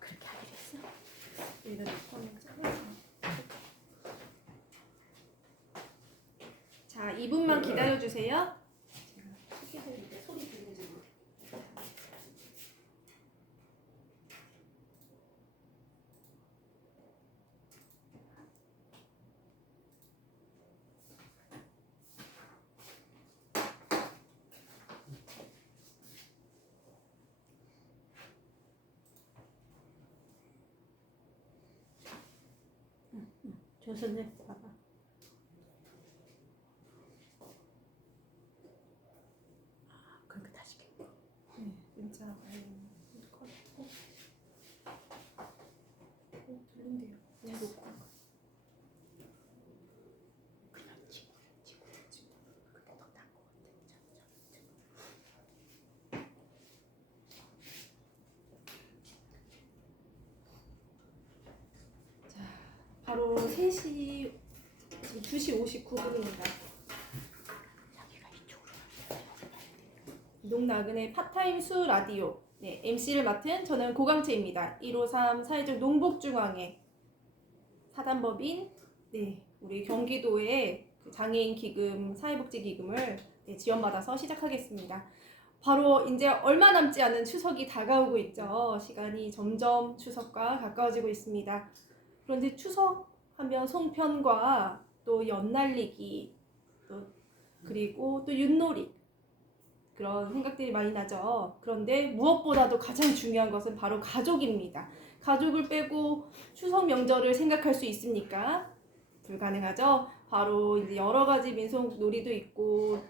그렇게 하기로 했어? 자, 2분만 기다려주세요. 조선을 봐봐. 그러니까 다시 켜. 진짜 들린대요. 놓고. 그렇지. 그게 더 나은 것 같아. 바로 3시, 지금 2시 59분입니다. 자기가 이쪽으로. 농나근의 파타임 수 라디오. 네, MC를 맡은 저는 고강채입니다. 153 사회적 농복중앙회 사단법인 우리 경기도의 장애인 기금, 사회복지기금을 지원받아서 시작하겠습니다. 바로 이제 얼마 남지 않은 추석이 다가오고 있죠. 시간이 점점 추석과 가까워지고 있습니다. 그런데 추석 하면 송편과 또 연날리기 그리고 또 윷놀이 그런 생각들이 많이 나죠. 그런데 무엇보다도 가장 중요한 것은 바로 가족입니다. 가족을 빼고 추석 명절을 생각할 수 있습니까? 불가능하죠. 바로 이제 여러 가지 민속 놀이도 있고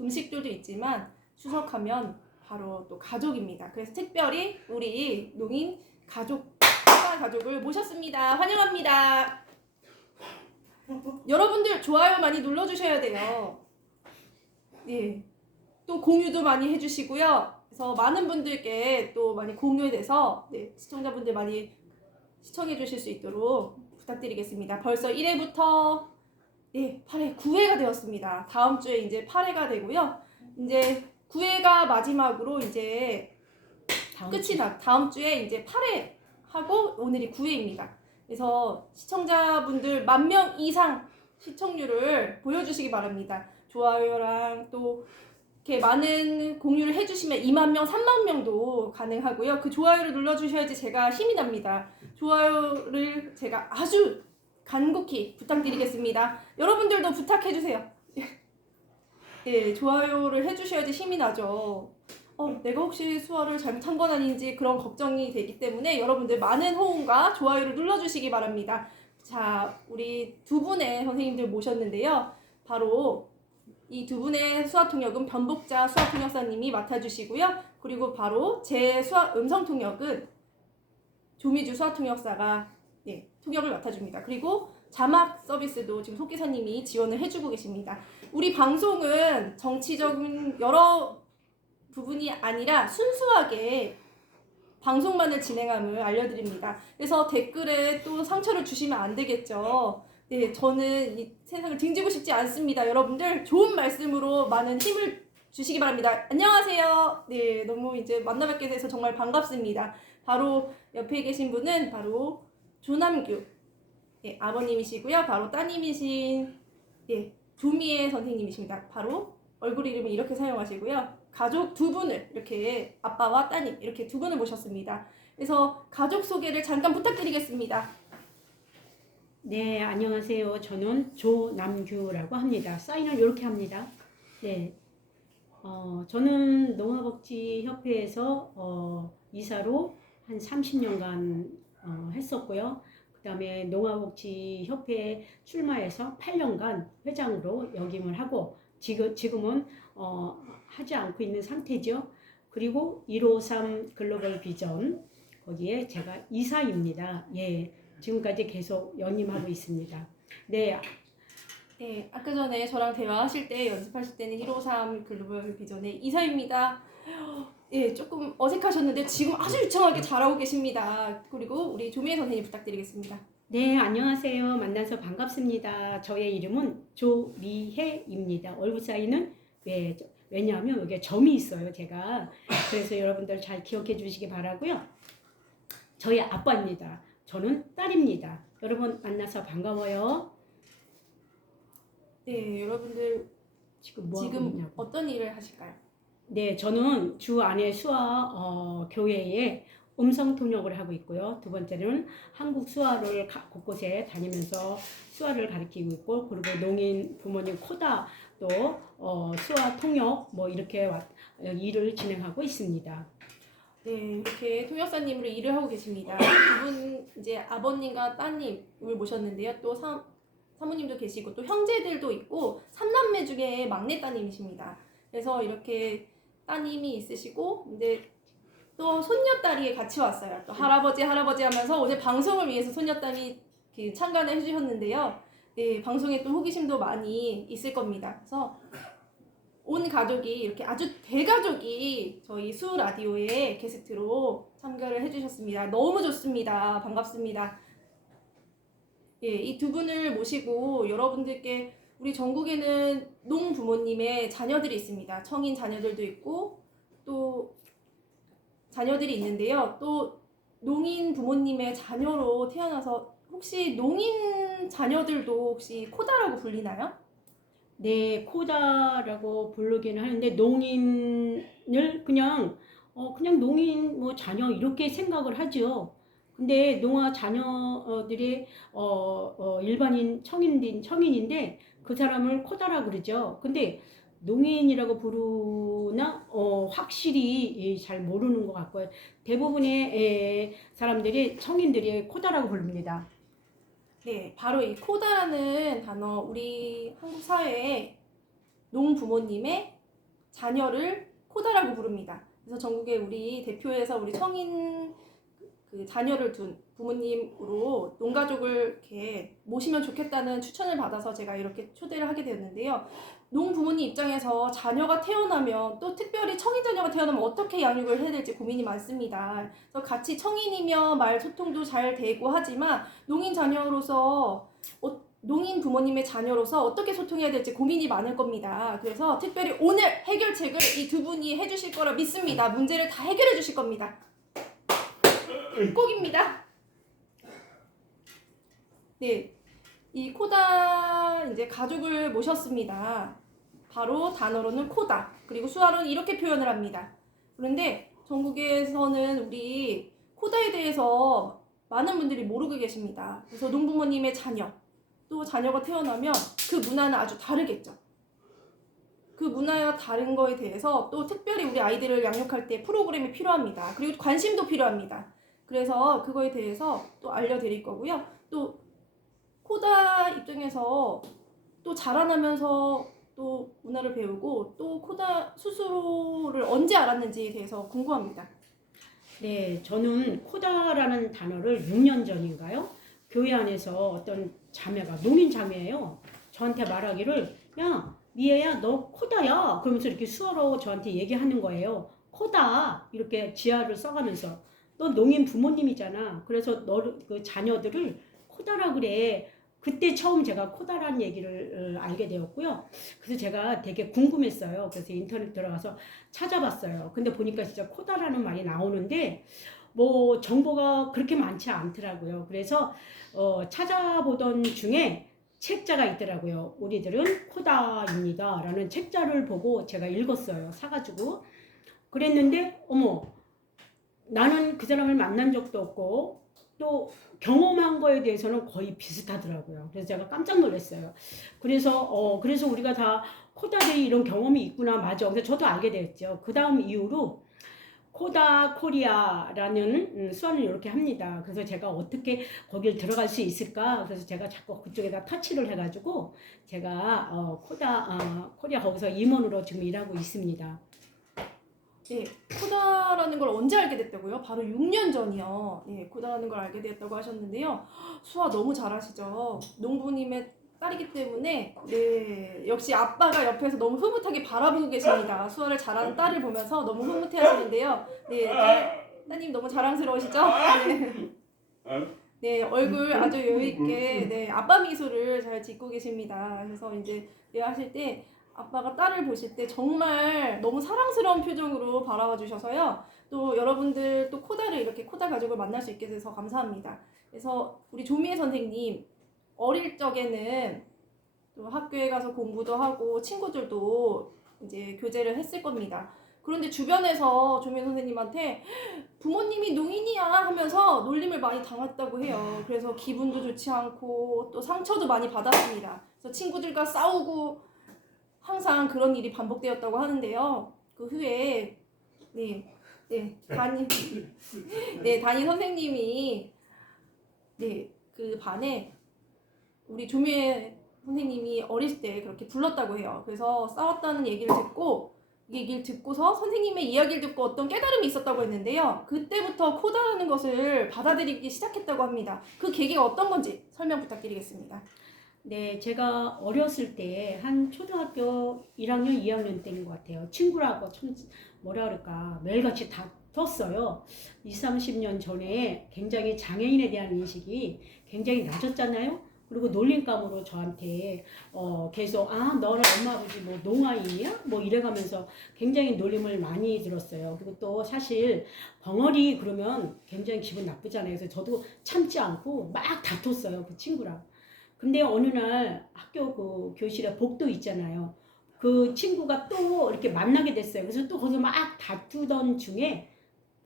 음식들도 있지만 추석하면 바로 또 가족입니다. 그래서 특별히 우리 농인 가족을 모셨습니다. 환영합니다. 여러분들 좋아요 많이 눌러주셔야 돼요. 네. 또 공유도 많이 해주시고요. 그래서 많은 분들께 또 많이 공유돼서 시청자분들 많이 시청해 주실 수 있도록 부탁드리겠습니다. 벌써 1회부터 8회, 9회가 되었습니다. 다음 주에 이제 8회가 되고요. 이제 9회가 마지막으로 이제 다음 주에 이제 8회 하고 오늘이 9회입니다. 그래서 시청자분들 10,000명 이상 시청률을 보여주시기 바랍니다. 좋아요랑 또 이렇게 많은 공유를 해주시면 20,000명, 30,000명도 가능하고요. 그 좋아요를 눌러주셔야지 제가 힘이 납니다. 좋아요를 제가 아주 간곡히 부탁드리겠습니다. 여러분들도 부탁해주세요. 좋아요를 해주셔야지 힘이 나죠. 내가 혹시 수화를 잘못한 건 아닌지 그런 걱정이 되기 때문에 여러분들 많은 호응과 좋아요를 눌러주시기 바랍니다. 자, 우리 두 분의 선생님들 모셨는데요. 바로 이 두 분의 수화통역은 변복자 수화통역사님이 맡아주시고요. 그리고 바로 제 음성통역은 조미주 수화통역사가 통역을 맡아줍니다. 그리고 자막 서비스도 지금 속기사님이 지원을 해주고 계십니다. 우리 방송은 정치적인 여러 부분이 아니라 순수하게 방송만을 진행함을 알려드립니다. 그래서 댓글에 또 상처를 주시면 안 되겠죠. 저는 이 세상을 등지고 싶지 않습니다. 여러분들 좋은 말씀으로 많은 힘을 주시기 바랍니다. 안녕하세요. 너무 이제 만나뵙게 돼서 정말 반갑습니다. 바로 옆에 계신 분은 바로 조남규 아버님이시고요. 바로 따님이신 조미애 선생님이십니다. 바로 얼굴 이름을 이렇게 사용하시고요. 가족 두 분을 이렇게 아빠와 따님 이렇게 두 분을 모셨습니다. 그래서 가족 소개를 잠깐 부탁드리겠습니다. 네, 안녕하세요. 저는 조남규라고 합니다. 사인을 이렇게 합니다. 저는 농아복지협회에서 이사로 한 30년간 했었고요. 그 다음에 농아복지협회에 출마해서 8년간 회장으로 역임을 하고 지금은 하지 않고 있는 상태죠. 그리고 153 글로벌 비전 거기에 제가 이사입니다. 지금까지 계속 연임하고 있습니다. 아까 전에 저랑 대화하실 때 연습하실 때는 153 글로벌 비전의 이사입니다. 조금 어색하셨는데 지금 아주 유창하게 잘하고 계십니다. 그리고 우리 조미애 선생님 부탁드리겠습니다. 네, 안녕하세요. 만나서 반갑습니다. 저의 이름은 조미혜입니다. 얼굴 사이는 예, 왜냐하면 이게 점이 있어요, 제가. 그래서 여러분들 잘 기억해 주시기 바라고요. 저희 아빠입니다. 저는 딸입니다. 여러분 만나서 반가워요. 네, 여러분들 지금 뭐 하고 지금 있냐고. 어떤 일을 하실까요? 네, 저는 주 안에 수화 교회에 음성 통역을 하고 있고요. 두 번째는 한국 수화를 곳곳에 다니면서 수화를 가르치고 있고, 그리고 농인 부모님 코다 또 수화 통역 뭐 이렇게 일을 진행하고 있습니다. 네, 이렇게 통역사님으로 일을 하고 계십니다. 두 분 이제 아버님과 따님을 모셨는데요. 또 사모님도 계시고 또 형제들도 있고 삼남매 중에 막내 따님이십니다. 그래서 이렇게 따님이 있으시고 근데 또 손녀딸이 같이 왔어요. 또 할아버지 하면서 오늘 방송을 위해서 손녀딸이 참관을 해주셨는데요. 네, 방송에 또 호기심도 많이 있을 겁니다. 그래서 온 가족이 이렇게 아주 대가족이 저희 수 라디오에 게스트로 참가를 해주셨습니다. 너무 좋습니다. 반갑습니다. 예, 이 두 분을 모시고 여러분들께 우리 전국에는 농 부모님의 자녀들이 있습니다. 청인 자녀들도 있고 또 자녀들이 있는데요. 또 농인 부모님의 자녀로 태어나서 혹시 농인 자녀들도 혹시 코다라고 불리나요? 네, 코다라고 부르기는 하는데 농인을 그냥 농인 뭐 자녀 이렇게 생각을 하죠. 근데 농아 자녀들이 일반인 청인인데 그 사람을 코다라 그러죠. 근데 농인이라고 부르나 확실히 잘 모르는 것 같고요. 대부분의 사람들이 청인들이 코다라고 부릅니다. 네, 바로 이 코다라는 단어, 우리 한국 사회에 농 부모님의 자녀를 코다라고 부릅니다. 그래서 전국에 우리 대표에서 우리 청인 그 자녀를 둔 부모님으로 농가족을 이렇게 모시면 좋겠다는 추천을 받아서 제가 이렇게 초대를 하게 되었는데요. 농 부모님 입장에서 자녀가 태어나면 또 특별히 청인 자녀가 태어나면 어떻게 양육을 해야 될지 고민이 많습니다. 그래서 같이 청인이며 말 소통도 잘 되고 하지만 농인 자녀로서 농인 부모님의 자녀로서 어떻게 소통해야 될지 고민이 많을 겁니다. 그래서 특별히 오늘 해결책을 이 두 분이 해주실 거라 믿습니다. 문제를 다 해결해 주실 겁니다. 꼭입니다. 네, 이 코다 이제 가족을 모셨습니다. 바로 단어로는 코다, 그리고 수화로는 이렇게 표현을 합니다. 그런데 전국에서는 우리 코다에 대해서 많은 분들이 모르고 계십니다. 그래서 농부모님의 자녀, 또 자녀가 태어나면 그 문화는 아주 다르겠죠. 그 문화와 다른 거에 대해서 또 특별히 우리 아이들을 양육할 때 프로그램이 필요합니다. 그리고 관심도 필요합니다. 그래서 그거에 대해서 또 알려드릴 거고요. 또 코다 입장에서 또 자라나면서 또 문화를 배우고 또 코다 스스로를 언제 알았는지에 대해서 궁금합니다. 네, 저는 코다라는 단어를 6년 전인가요? 교회 안에서 어떤 자매가 농인 자매예요. 저한테 말하기를 야 미애야 너 코다야 그러면서 이렇게 수어로 저한테 얘기하는 거예요. 코다 이렇게 지하를 써가면서 너 농인 부모님이잖아. 그래서 너를 그 자녀들을 코다라 그래. 그때 처음 제가 코다라는 얘기를 알게 되었고요. 그래서 제가 되게 궁금했어요. 그래서 인터넷 들어가서 찾아봤어요. 근데 보니까 진짜 코다라는 말이 나오는데 뭐 정보가 그렇게 많지 않더라고요. 그래서 찾아보던 중에 책자가 있더라고요. 우리들은 코다입니다 라는 책자를 보고 제가 읽었어요. 사가지고 그랬는데 어머 나는 그 사람을 만난 적도 없고 또 경험한 거에 대해서는 거의 비슷하더라고요. 그래서 제가 깜짝 놀랐어요. 그래서 우리가 다 코다들이 이런 경험이 있구나. 맞아. 그래서 저도 알게 됐죠. 그 다음 이후로 코다 코리아라는 수화는 이렇게 합니다. 그래서 제가 어떻게 거길 들어갈 수 있을까? 그래서 제가 자꾸 그쪽에다 터치를 해가지고 제가 코다 코리아 거기서 임원으로 지금 일하고 있습니다. 네, 코다라는 걸 언제 알게 됐다고요? 바로 6년 전이요. 네, 코다라는 걸 알게 됐다고 하셨는데요. 수화 너무 잘하시죠? 농부님의 딸이기 때문에 네, 역시 아빠가 옆에서 너무 흐뭇하게 바라보고 계십니다. 수화를 잘하는 딸을 보면서 너무 흐뭇해 하시는데요. 네, 따님 너무 자랑스러우시죠? 네. 네, 얼굴 아주 여유 있게 네, 아빠 미소를 잘 짓고 계십니다. 그래서 이제 하실 때 아빠가 딸을 보실 때 정말 너무 사랑스러운 표정으로 바라봐 주셔서요. 또 여러분들 또 코다를 이렇게 코다 가족을 만날 수 있게 돼서 감사합니다. 그래서 우리 조미애 선생님 어릴 적에는 또 학교에 가서 공부도 하고 친구들도 이제 교제를 했을 겁니다. 그런데 주변에서 조미애 선생님한테 부모님이 농인이야 하면서 놀림을 많이 당했다고 해요. 그래서 기분도 좋지 않고 또 상처도 많이 받았습니다. 그래서 친구들과 싸우고 항상 그런 일이 반복되었다고 하는데요. 그 후에 담임 선생님이 그 반에 우리 조미애 선생님이 어릴 때 그렇게 불렀다고 해요. 그래서 싸웠다는 얘기를 듣고서 선생님의 이야기를 듣고 어떤 깨달음이 있었다고 했는데요. 그때부터 코다라는 것을 받아들이기 시작했다고 합니다. 그 계기가 어떤 건지 설명 부탁드리겠습니다. 네, 제가 어렸을 때 한 초등학교 1학년, 2학년 때인 것 같아요. 친구라고 참 뭐라 그럴까 매일같이 다퉜어요. 20, 30년 전에 굉장히 장애인에 대한 인식이 굉장히 낮았잖아요. 그리고 놀림감으로 저한테 계속 너는 엄마 아버지 뭐 농아인이야? 뭐 이래가면서 굉장히 놀림을 많이 들었어요. 그리고 또 사실 벙어리 그러면 굉장히 기분 나쁘잖아요. 그래서 저도 참지 않고 막 다퉜어요. 그 친구랑. 근데 어느 날 학교 그 교실에 복도 있잖아요. 그 친구가 또 이렇게 만나게 됐어요. 그래서 또 거기서 막 다투던 중에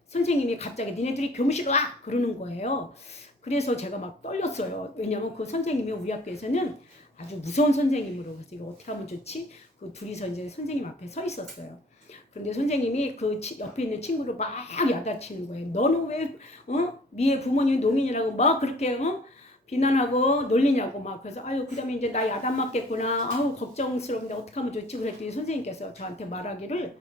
선생님이 갑자기 니네들이 교무실 와! 그러는 거예요. 그래서 제가 막 떨렸어요. 왜냐면 그 선생님이 우리 학교에서는 아주 무서운 선생님으로, 그래서 이거 어떻게 하면 좋지? 그 둘이서 이제 선생님 앞에 서 있었어요. 그런데 선생님이 그 옆에 있는 친구를 막 야단치는 거예요. 너는 왜 미애 부모님이 농인이라고 막 그렇게 비난하고 놀리냐고 막. 그래서 그 다음에 이제 나 야단 맞겠구나, 걱정스러운데 어떻게 하면 좋지? 그랬더니 선생님께서 저한테 말하기를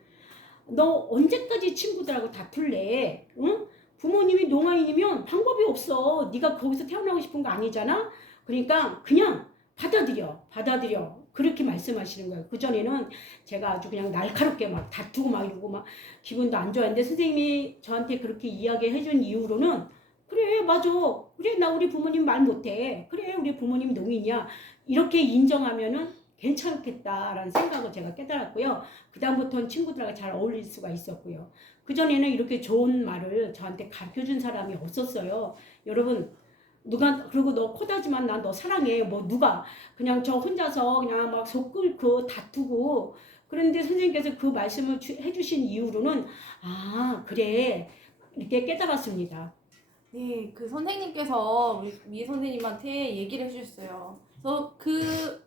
너 언제까지 친구들하고 다툴래? 응? 부모님이 농아인이면 방법이 없어. 네가 거기서 태어나고 싶은 거 아니잖아. 그러니까 그냥 받아들여. 그렇게 말씀하시는 거예요. 그전에는 제가 아주 그냥 날카롭게 막 다투고 막 이러고 막 기분도 안 좋았는데 선생님이 저한테 그렇게 이야기해 준 이후로는 그래 맞아. 그래 나 우리 부모님 말 못해. 그래 우리 부모님 농인이야. 이렇게 인정하면은 괜찮겠다라는 생각을 제가 깨달았고요. 그 다음부터는 친구들하고 잘 어울릴 수가 있었고요. 그전에는 이렇게 좋은 말을 저한테 가르쳐준 사람이 없었어요. 여러분 그리고 너 코다지만 난 너 사랑해. 뭐 누가 그냥 저 혼자서 그냥 막 속 끓고 다투고. 그런데 선생님께서 그 말씀을 해주신 이후로는 그래 이렇게 깨달았습니다. 네, 그 선생님께서 우리 미애 선생님한테 얘기를 해주셨어요. 그래서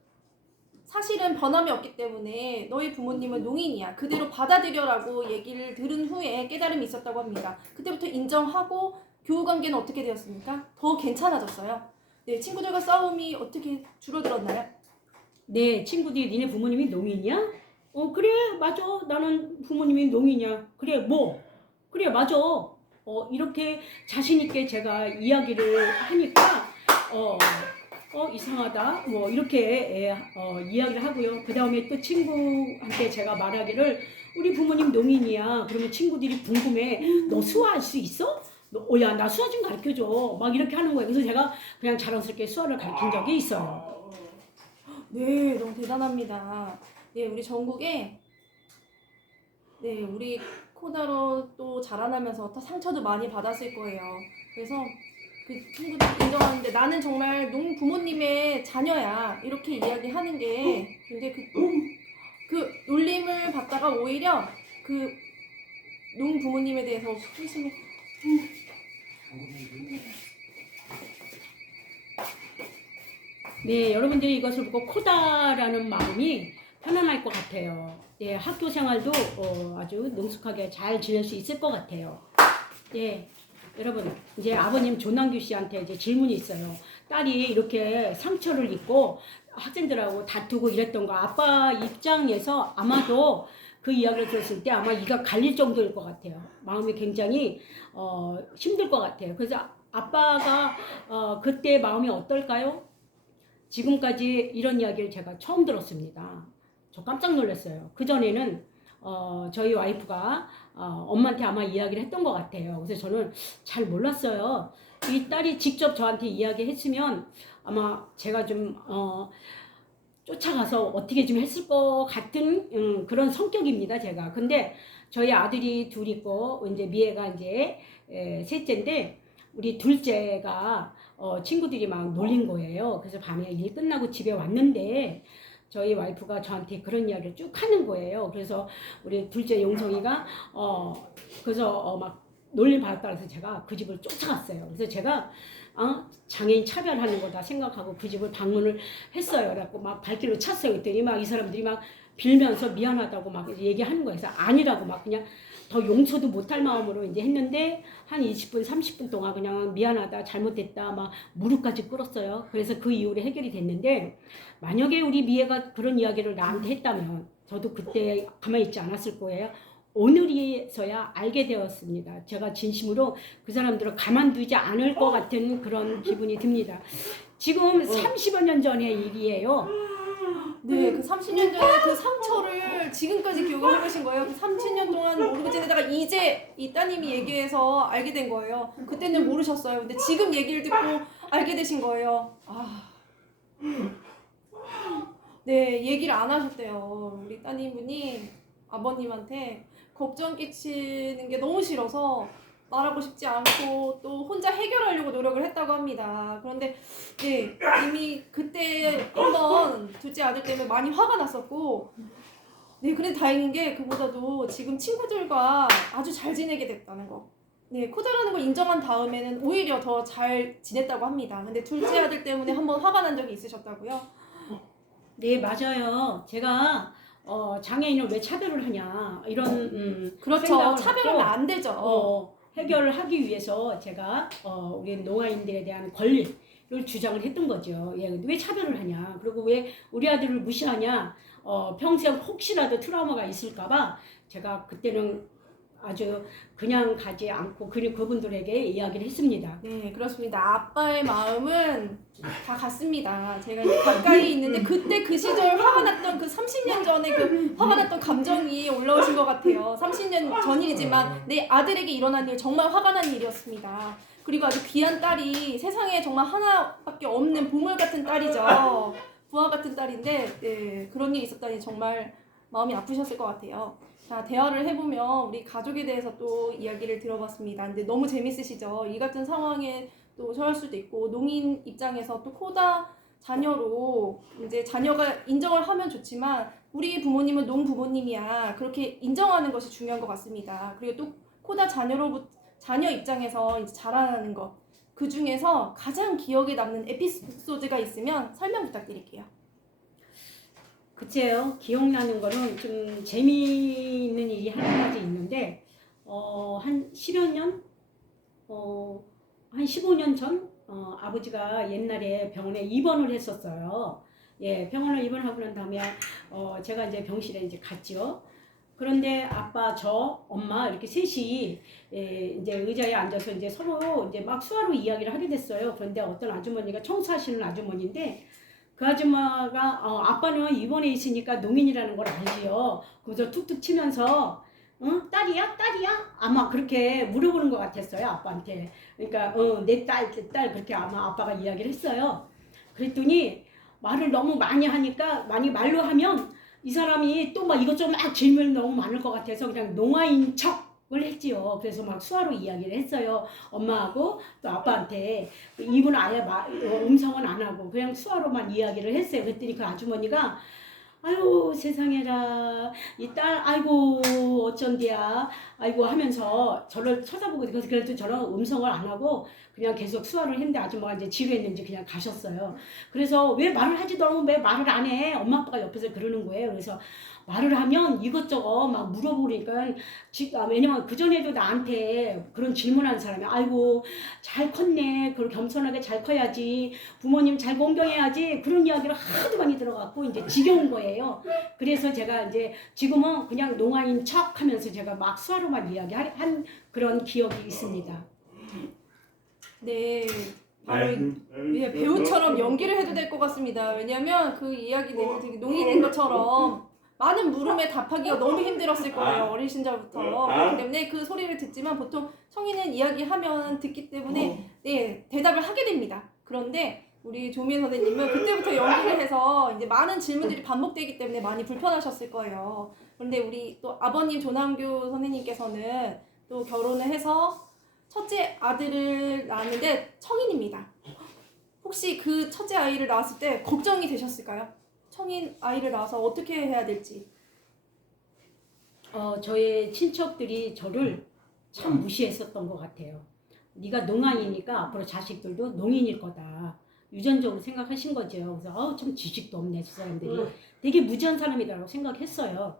사실은 변함이 없기 때문에 너희 부모님은 농인이야. 그대로 받아들여라고 얘기를 들은 후에 깨달음이 있었다고 합니다. 그때부터 인정하고 교우 관계는 어떻게 되었습니까? 더 괜찮아졌어요. 네, 친구들과 싸움이 어떻게 줄어들었나요? 네, 친구들이 니네 부모님이 농인이야? 그래 맞아. 나는 부모님이 농인이야. 그래 뭐? 그래 맞아. 이렇게 자신 있게 제가 이야기를 하니까 이상하다 뭐 이렇게 이야기를 하고요. 그 다음에 또 친구한테 제가 말하기를 우리 부모님 농인이야. 그러면 친구들이 궁금해. 너 수화할 수 있어? 야 나 수화 좀 가르쳐줘. 막 이렇게 하는 거예요. 그래서 제가 그냥 자랑스럽게 수화를 가르친 적이 있어요. 네, 너무 대단합니다. 네, 우리 전국에 우리 코다로 또 자라나면서 또 상처도 많이 받았을 거예요. 그래서 그 친구들 인정하는데 나는 정말 농 부모님의 자녀야 이렇게 이야기하는 게 굉장히 그 놀림을 받다가 오히려 그 농 부모님에 대해서 훨씬 네, 여러분들이 이것을 보고 코다라는 마음이 편안할 것 같아요. 네, 학교 생활도 아주 능숙하게 잘 지낼 수 있을 것 같아요. 네, 여러분 이제 아버님 조남규 씨한테 이제 질문이 있어요. 딸이 이렇게 상처를 입고 학생들하고 다투고 이랬던 거 아빠 입장에서 아마도 그 이야기를 들었을 때 아마 이가 갈릴 정도일 것 같아요. 마음이 굉장히 힘들 것 같아요. 그래서 아빠가 그때 마음이 어떨까요? 지금까지 이런 이야기를 제가 처음 들었습니다. 저 깜짝 놀랐어요. 그전에는 저희 와이프가 엄마한테 아마 이야기를 했던 것 같아요. 그래서 저는 잘 몰랐어요. 이 딸이 직접 저한테 이야기했으면 아마 제가 좀 쫓아가서 어떻게 좀 했을 것 같은 그런 성격입니다, 제가. 근데 저희 아들이 둘 있고 이제 미애가 이제 셋째인데 우리 둘째가 친구들이 막 놀린 거예요. 그래서 밤에 일 끝나고 집에 왔는데 저희 와이프가 저한테 그런 이야기를 쭉 하는 거예요. 그래서 우리 둘째 용성이가 그래서 막 놀림 받았다 그래서 제가 그 집을 쫓아갔어요. 그래서 제가 장애인 차별하는 거다 생각하고 그 집을 방문을 했어요. 그래갖고 막 발길로 찼어요. 그랬더니 막 이 사람들이 막 빌면서 미안하다고 막 얘기하는 거예요. 그래서 아니라고 막 그냥 더 용서도 못할 마음으로 이제 했는데 한 20분, 30분 동안 그냥 미안하다, 잘못됐다, 막 무릎까지 꿇었어요. 그래서 그 이후로 해결이 됐는데 만약에 우리 미애가 그런 이야기를 나한테 했다면 저도 그때 가만히 있지 않았을 거예요. 오늘에서야 알게 되었습니다. 제가 진심으로 그 사람들을 가만두지 않을 것 같은 그런 기분이 듭니다. 지금 30여 년 전의 일이에요. 네, 그 30년 전에 그 상처를 지금까지 기억을 해보신 거예요. 그 30년 동안 모르고 지내다가 이제 이 따님이 얘기해서 알게 된 거예요. 그때는 모르셨어요. 근데 지금 얘기를 듣고 알게 되신 거예요. 네, 얘기를 안 하셨대요. 우리 따님분이 아버님한테 걱정 끼치는 게 너무 싫어서 말하고 싶지 않고 또 혼자 해결하려고 노력을 했다고 합니다. 그런데 네, 이미 그때 한번 둘째 아들 때문에 많이 화가 났었고 네, 그런데 다행인 게 그보다도 지금 친구들과 아주 잘 지내게 됐다는 거. 네, 코다라는 걸 인정한 다음에는 오히려 더 잘 지냈다고 합니다. 근데 둘째 아들 때문에 한번 화가 난 적이 있으셨다고요? 네, 맞아요. 제가 장애인을 왜 차별을 하냐 이런 그렇죠. 생각을 차별하면 갖고, 안 되죠. 해결을 하기 위해서 제가 우리 노아인들에 대한 권리를 주장을 했던 거죠. 예, 근데 왜 차별을 하냐? 그리고 왜 우리 아들을 무시하냐? 평생 혹시라도 트라우마가 있을까봐 제가 그때는 아주 그냥 가지 않고 그분들에게 이야기를 했습니다. 네, 그렇습니다. 아빠의 마음은 다 같습니다. 제가 이제 가까이 있는데 그때 그 시절 화가 났던 그 30년 전에 그 화가 났던 감정이 올라오신 것 같아요. 30년 전이지만 내 아들에게 일어난 일 정말 화가 난 일이었습니다. 그리고 아주 귀한 딸이 세상에 정말 하나밖에 없는 보물 같은 딸이죠. 부하 같은 딸인데 네, 그런 일이 있었다니 정말 마음이 아프셨을 것 같아요. 자, 대화를 해보면 우리 가족에 대해서 또 이야기를 들어봤습니다. 근데 너무 재밌으시죠? 이 같은 상황에 또 처할 수도 있고 농인 입장에서 또 코다 자녀로 이제 자녀가 인정을 하면 좋지만 우리 부모님은 농부모님이야. 그렇게 인정하는 것이 중요한 것 같습니다. 그리고 또 코다 자녀 입장에서 이제 자라나는 것. 그 중에서 가장 기억에 남는 에피소드가 있으면 설명 부탁드릴게요. 그치요. 기억나는 거는 좀 재미있는 일이 한 가지 있는데 한 10여 년? 한 15년 전 아버지가 옛날에 병원에 입원을 했었어요. 예, 병원을 입원하고 난 다음에 제가 이제 병실에 이제 갔죠. 그런데 아빠, 저, 엄마 이렇게 셋이 이제 의자에 앉아서 이제 서로 이제 막 수화로 이야기를 하게 됐어요. 그런데 어떤 아주머니가 청소하시는 아주머니인데 그 아줌마가 아빠는 입원해 있으니까 농인이라는 걸 알지요. 그래서 툭툭 치면서 딸이야? 아마 그렇게 물어보는 것 같았어요, 아빠한테. 그러니까 내 딸 그렇게 아마 아빠가 이야기를 했어요. 그랬더니 말을 너무 많이 하니까 말로 하면 이 사람이 또 막 이것저것 막 질문이 너무 많을 것 같아서 그냥 농아인 척을 했지요. 그래서 막 수화로 이야기를 했어요. 엄마하고 또 아빠한테. 입은 아예 음성은 안 하고 그냥 수화로만 이야기를 했어요. 그랬더니 그 아주머니가 아유 세상에라 이 딸 아이고 어쩐디야 아이고 하면서 저를 쳐다보고 그래도 저는 음성을 안 하고 그냥 계속 수화를 했는데 아줌마가 이제 지루했는지 그냥 가셨어요. 그래서 왜 말을 하지도 않으면 왜 말을 안 해? 엄마 아빠가 옆에서 그러는 거예요. 그래서 말을 하면 이것저것 막 물어보니까 왜냐면 그전에도 나한테 그런 질문하는 사람이 아이고 잘 컸네 그걸 겸손하게 잘 커야지 부모님 잘 공경해야지 그런 이야기를 하도 많이 들어갖고 이제 지겨운 거예요. 그래서 제가 이제 지금은 그냥 농아인 척 하면서 제가 막 수화로만 이야기한 그런 기억이 있습니다. 네, 바로 예, 배우처럼 연기를 해도 될 것 같습니다. 왜냐하면 그 이야기 내용이 되게 농인인 것처럼 많은 물음에 답하기가 너무 힘들었을 거예요. 어린 시절부터. 그렇기 때문에 그 소리를 듣지만 보통 성인은 이야기하면 듣기 때문에 네, 대답을 하게 됩니다. 그런데 우리 조미애 선생님은 그때부터 연기를 해서 이제 많은 질문들이 반복되기 때문에 많이 불편하셨을 거예요. 그런데 우리 또 아버님 조남규 선생님께서는 또 결혼을 해서 첫째 아들을 낳았는데 성인입니다. 혹시 그 첫째 아이를 낳았을 때 걱정이 되셨을까요? 성인 아이를 낳아서 어떻게 해야 될지. 저의 친척들이 저를 참 무시했었던 것 같아요. 네가 농아이니까 앞으로 자식들도 농인일 거다. 유전적으로 생각하신 거죠. 그래서 참 지식도 없네 저 사람들이. 되게 무지한 사람이라고 생각했어요.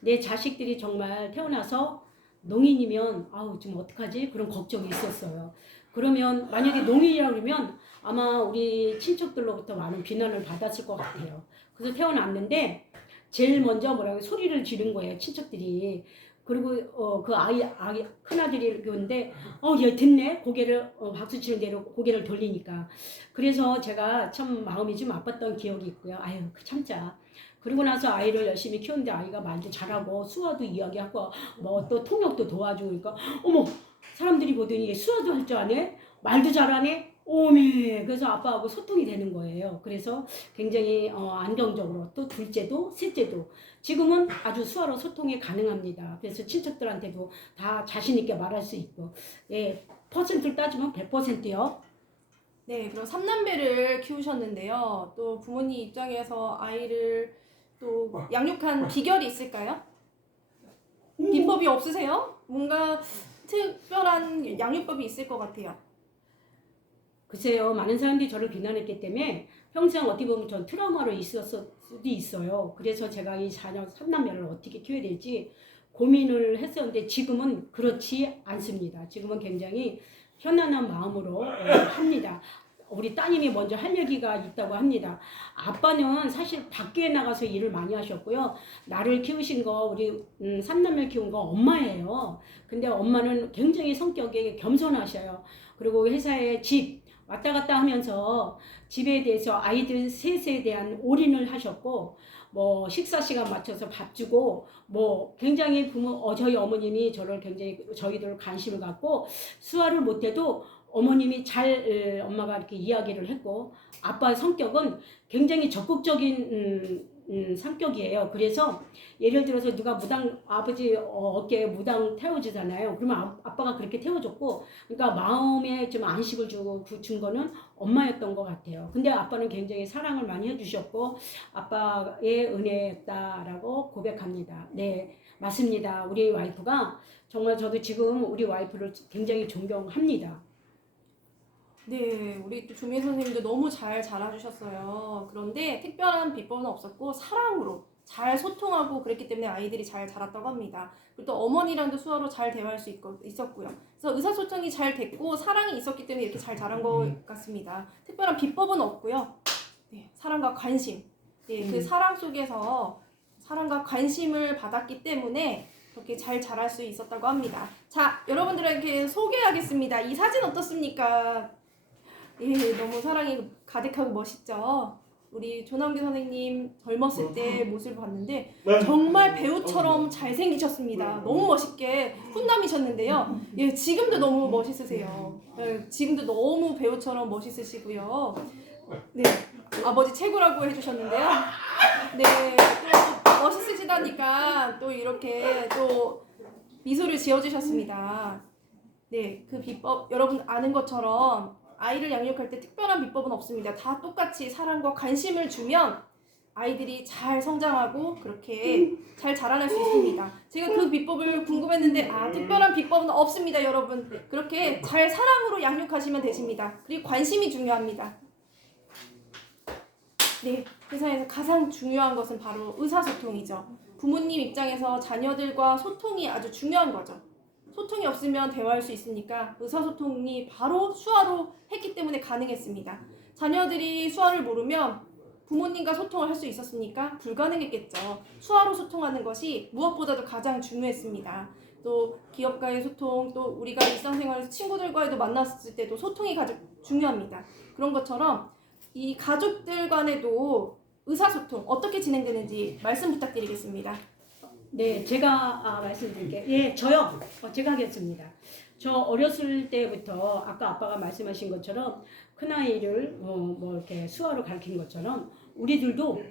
내 자식들이 정말 태어나서 농인이면 좀 어떡하지? 그런 걱정이 있었어요. 그러면 만약에 농인이라 그러면 아마 우리 친척들로부터 많은 비난을 받았을 것 같아요. 그래서 태어났는데 제일 먼저 소리를 지른 거예요, 친척들이. 그리고 그 아이 큰아들이 그런데 얘 듣네? 고개를 박수 치는 대로 고개를 돌리니까. 그래서 제가 참 마음이 좀 아팠던 기억이 있고요. 아유 참자. 그러고 나서 아이를 열심히 키우는데 아이가 말도 잘하고 수화도 이야기하고 뭐 또 통역도 도와주고 그러니까 어머 사람들이 보더니 얘 수화도 할 줄 아네? 말도 잘하네? 오메. 그래서 아빠하고 소통이 되는 거예요. 그래서 굉장히 안정적으로 또 둘째도 셋째도 지금은 아주 수화로 소통이 가능합니다. 그래서 친척들한테도 다 자신 있게 말할 수 있고 예, 퍼센트를 따지면 100%요. 네, 그럼 3남매를 키우셨는데요. 또 부모님 입장에서 아이를 또 양육한 비결이 있을까요? 비법이 없으세요? 뭔가 특별한 양육법이 있을 것 같아요. 글쎄요, 많은 사람들이 저를 비난했기 때문에 평생 어떻게 보면 전 트라우마로 있었을 수도 있어요. 그래서 제가 이 자녀 3남매를 어떻게 키워야 될지 고민을 했었는데 지금은 그렇지 않습니다. 지금은 굉장히 편안한 마음으로 합니다. 우리 따님이 먼저 할 얘기가 있다고 합니다. 아빠는 사실 밖에 나가서 일을 많이 하셨고요. 나를 키우신 거 우리 3남매 키운 거 엄마예요. 근데 엄마는 굉장히 성격이 겸손하셔요. 그리고 회사에 집 왔다 갔다 하면서 집에 대해서 아이들 셋에 대한 올인을 하셨고 뭐 식사 시간 맞춰서 밥 주고 뭐 굉장히 저희 어머님이 저를 굉장히 저희들 관심을 갖고 수화를 못해도 어머님이 잘 엄마가 이렇게 이야기를 했고 아빠의 성격은 굉장히 적극적인 성격이에요. 그래서 예를 들어서 누가 무당 아버지 어깨에 무당 태워주잖아요. 그러면 아빠가 그렇게 태워줬고 그러니까 마음에 좀 안식을 준 거는 엄마였던 것 같아요. 근데 아빠는 굉장히 사랑을 많이 해주셨고 아빠의 은혜였다라고 고백합니다. 네, 맞습니다. 우리 와이프가 정말 저도 지금 우리 와이프를 굉장히 존경합니다. 네, 우리 또 조미애 선생님도 너무 잘 자라주셨어요. 그런데 특별한 비법은 없었고 사랑으로 잘 소통하고 그랬기 때문에 아이들이 잘 자랐다고 합니다. 그리고 또 어머니랑도 수화로 잘 대화할 수 있었고요. 그래서 의사소통이 잘 됐고 사랑이 있었기 때문에 이렇게 잘 자란 것 같습니다. 특별한 비법은 없고요. 네, 사랑과 관심. 네, 그 사랑 속에서 사랑과 관심을 받았기 때문에 그렇게 잘 자랄 수 있었다고 합니다. 자, 여러분들에게 소개하겠습니다. 이 사진 어떻습니까? 예, 너무 사랑이 가득하고 멋있죠? 우리 조남규 선생님 젊었을 때 모습을 봤는데 정말 배우처럼 잘생기셨습니다. 너무 멋있게 훈남이셨는데요. 예, 지금도 너무 멋있으세요. 예, 지금도 너무 배우처럼 멋있으시고요. 네, 아버지 최고라고 해주셨는데요. 네, 또 멋있으시다니까 또 이렇게 또 미소를 지어주셨습니다. 네, 그 비법 여러분 아는 것처럼 아이를 양육할 때 특별한 비법은 없습니다. 다 똑같이 사랑과 관심을 주면 아이들이 잘 성장하고 그렇게 잘 자라날 수 있습니다. 제가 그 비법을 궁금했는데 특별한 비법은 없습니다, 여러분. 그렇게 잘 사랑으로 양육하시면 되십니다. 그리고 관심이 중요합니다. 네, 세상에서 가장 중요한 것은 바로 의사소통이죠. 부모님 입장에서 자녀들과 소통이 아주 중요한 거죠. 소통이 없으면 대화할 수 있으니까 의사소통이 바로 수화로 했기 때문에 가능했습니다. 자녀들이 수화를 모르면 부모님과 소통을 할 수 있었으니까 불가능했겠죠. 수화로 소통하는 것이 무엇보다도 가장 중요했습니다. 또 기업과의 소통, 또 우리가 일상생활에서 친구들과도 만났을 때도 소통이 가장 중요합니다. 그런 것처럼 이 가족들 간에도 의사소통 어떻게 진행되는지 말씀 부탁드리겠습니다. 네, 제가 말씀드릴게요. 예, 저요. 제가 하겠습니다. 저 어렸을 때부터 아까 아빠가 말씀하신 것처럼 큰아이를 뭐 이렇게 수화로 가르친 것처럼 우리들도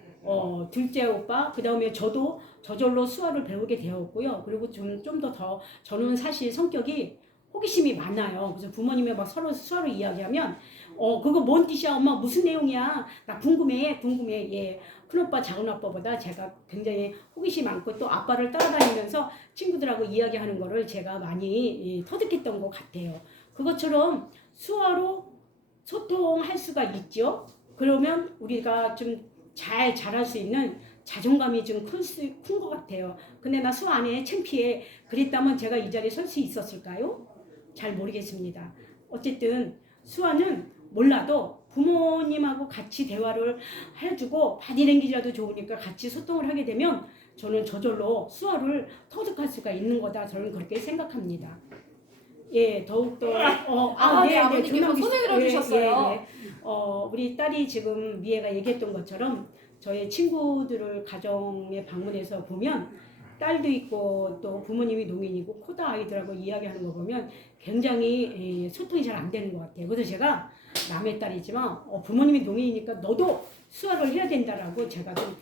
둘째 오빠 그다음에 저도 저절로 수화를 배우게 되었고요. 그리고 좀 더 저는 사실 성격이 호기심이 많아요. 그래서 부모님이 막 서로 수화를 이야기하면 그거 뭔 뜻이야 엄마 무슨 내용이야 나 궁금해 예. 큰오빠 작은아빠보다 제가 굉장히 호기심이 많고 또 아빠를 따라다니면서 친구들하고 이야기하는 거를 제가 많이 터득했던 것 같아요. 그것처럼 수화로 소통할 수가 있죠. 그러면 우리가 좀 잘 자랄 수 있는 자존감이 좀 큰 것 같아요. 근데 나 수화 안 해 창피해 그랬다면 제가 이 자리에 설 수 있었을까요? 잘 모르겠습니다. 어쨌든 수화는 몰라도 부모님하고 같이 대화를 해주고 바디랭귀지라도 좋으니까 같이 소통을 하게 되면 저는 저절로 수화를 터득할 수가 있는 거다. 저는 그렇게 생각합니다. 예, 더욱더 네, 아버님께서 손을 들어주셨어요. 우리 딸이 지금 미애가 얘기했던 것처럼 저희 친구들을 가정에 방문해서 보면 딸도 있고 또 부모님이 농인이고 코다 아이들하고 이야기하는 거 보면 굉장히 소통이 잘 안 되는 것 같아요. 그래서 제가 남의 딸이지만 부모님이 농인이니까 너도 수화를 해야 된다라고 제가 좀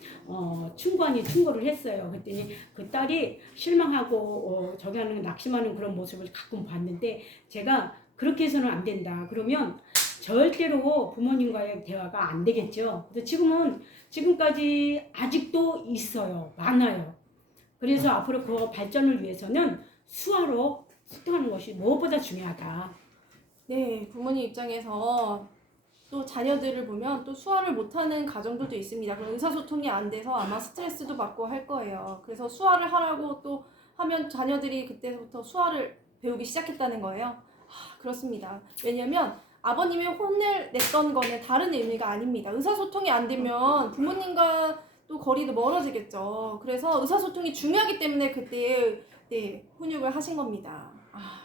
충고를 했어요. 그랬더니 그 딸이 실망하고 저기 하는 낙심하는 그런 모습을 가끔 봤는데 제가 그렇게 해서는 안 된다. 그러면 절대로 부모님과의 대화가 안 되겠죠. 그래서 지금까지 아직도 있어요. 많아요. 그래서 앞으로 그 발전을 위해서는 수화로 소통하는 것이 무엇보다 중요하다. 네, 부모님 입장에서 또 자녀들을 보면 또 수화를 못하는 가정들도 있습니다. 그럼 의사소통이 안 돼서 아마 스트레스도 받고 할 거예요. 그래서 수화를 하라고 또 하면 자녀들이 그때부터 수화를 배우기 시작했다는 거예요. 그렇습니다. 왜냐면 아버님이 혼을 냈던 거는 다른 의미가 아닙니다. 의사소통이 안 되면 부모님과 또 거리도 멀어지겠죠. 그래서 의사소통이 중요하기 때문에 그때 훈육을 하신 겁니다.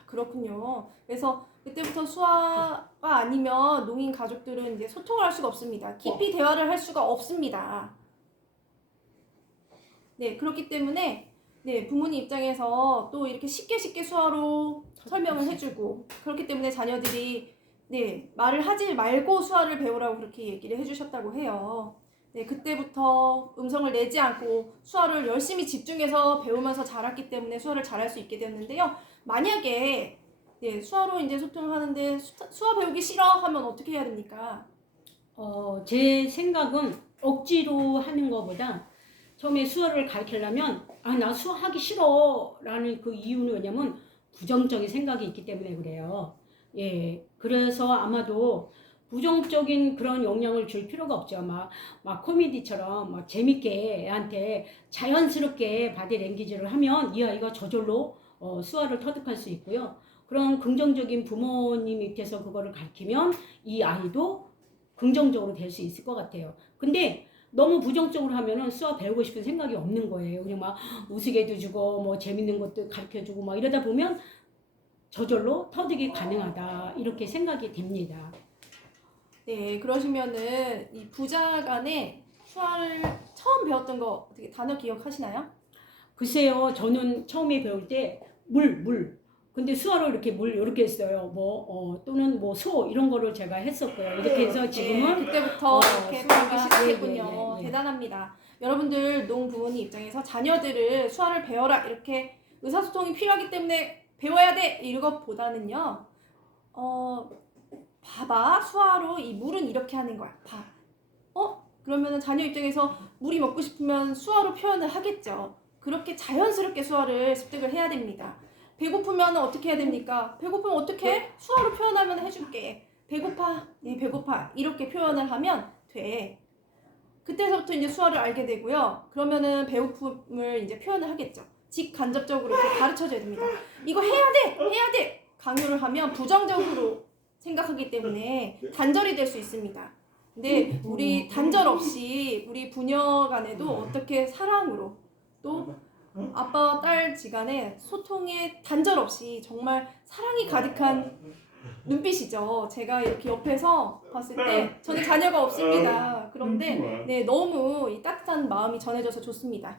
그렇군요. 그래서 그때부터 수화가 아니면 농인 가족들은 이제 소통을 할 수가 없습니다. 깊이 대화를 할 수가 없습니다. 네, 그렇기 때문에 부모님 입장에서 또 이렇게 쉽게 수화로 설명을 해주고 그렇기 때문에 자녀들이 말을 하지 말고 수화를 배우라고 그렇게 얘기를 해주셨다고 해요. 네, 그때부터 음성을 내지 않고 수화를 열심히 집중해서 배우면서 자랐기 때문에 수화를 잘할 수 있게 되었는데요. 만약에 수화로 이제 소통하는데 수화 배우기 싫어 하면 어떻게 해야 됩니까? 제 생각은 억지로 하는 것보다 처음에 수화를 가르치려면 나 수화하기 싫어 라는 그 이유는 왜냐면 부정적인 생각이 있기 때문에 그래요. 예, 그래서 아마도 부정적인 그런 영향을 줄 필요가 없죠. 막 코미디처럼 막 재밌게 애한테 자연스럽게 바디랭귀지를 하면 이 아이가 저절로 수화를 터득할 수 있고요. 그런 긍정적인 부모님 밑에서 그거를 가르치면 이 아이도 긍정적으로 될 수 있을 것 같아요. 근데 너무 부정적으로 하면은 수화 배우고 싶은 생각이 없는 거예요. 그냥 막 우스개도 주고 뭐 재밌는 것도 가르쳐주고 막 이러다 보면 저절로 터득이 가능하다 이렇게 생각이 됩니다. 네, 그러시면은 이 부자간에 수화를 처음 배웠던 거 어떻게 단어 기억하시나요? 글쎄요, 저는 처음에 배울 때 물. 근데 수화로 이렇게 물 이렇게 했어요. 또는 소 이런 거를 제가 했었고요. 이렇게 해서 지금은 그때부터 이렇게 배우기 시작했군요. 예. 대단합니다. 여러분들 농부모님 입장에서 자녀들을 수화를 배워라 이렇게 의사소통이 필요하기 때문에 배워야 돼 이것보다는요. 봐봐 수화로 이 물은 이렇게 하는 거야. 봐. 그러면은 자녀 입장에서 물이 먹고 싶으면 수화로 표현을 하겠죠. 그렇게 자연스럽게 수화를 습득을 해야 됩니다. 배고프면 어떻게 해야 됩니까? 배고프면 어떻게? 수화로 표현하면 해줄게. 배고파. 네, 배고파. 이렇게 표현을 하면 돼. 그때서부터 이제 수화를 알게 되고요. 그러면은 배고픔을 이제 표현을 하겠죠. 직간접적으로 이렇게 가르쳐줘야 됩니다. 이거 해야 돼! 강요를 하면 부정적으로 생각하기 때문에 단절이 될 수 있습니다. 근데 우리 단절 없이 우리 부녀 간에도 어떻게 사랑으로 또 아빠와 딸 지간에 소통에 단절 없이 정말 사랑이 가득한 눈빛이죠. 제가 이렇게 옆에서 봤을 때 저는 자녀가 없습니다. 그런데 너무 이 따뜻한 마음이 전해져서 좋습니다.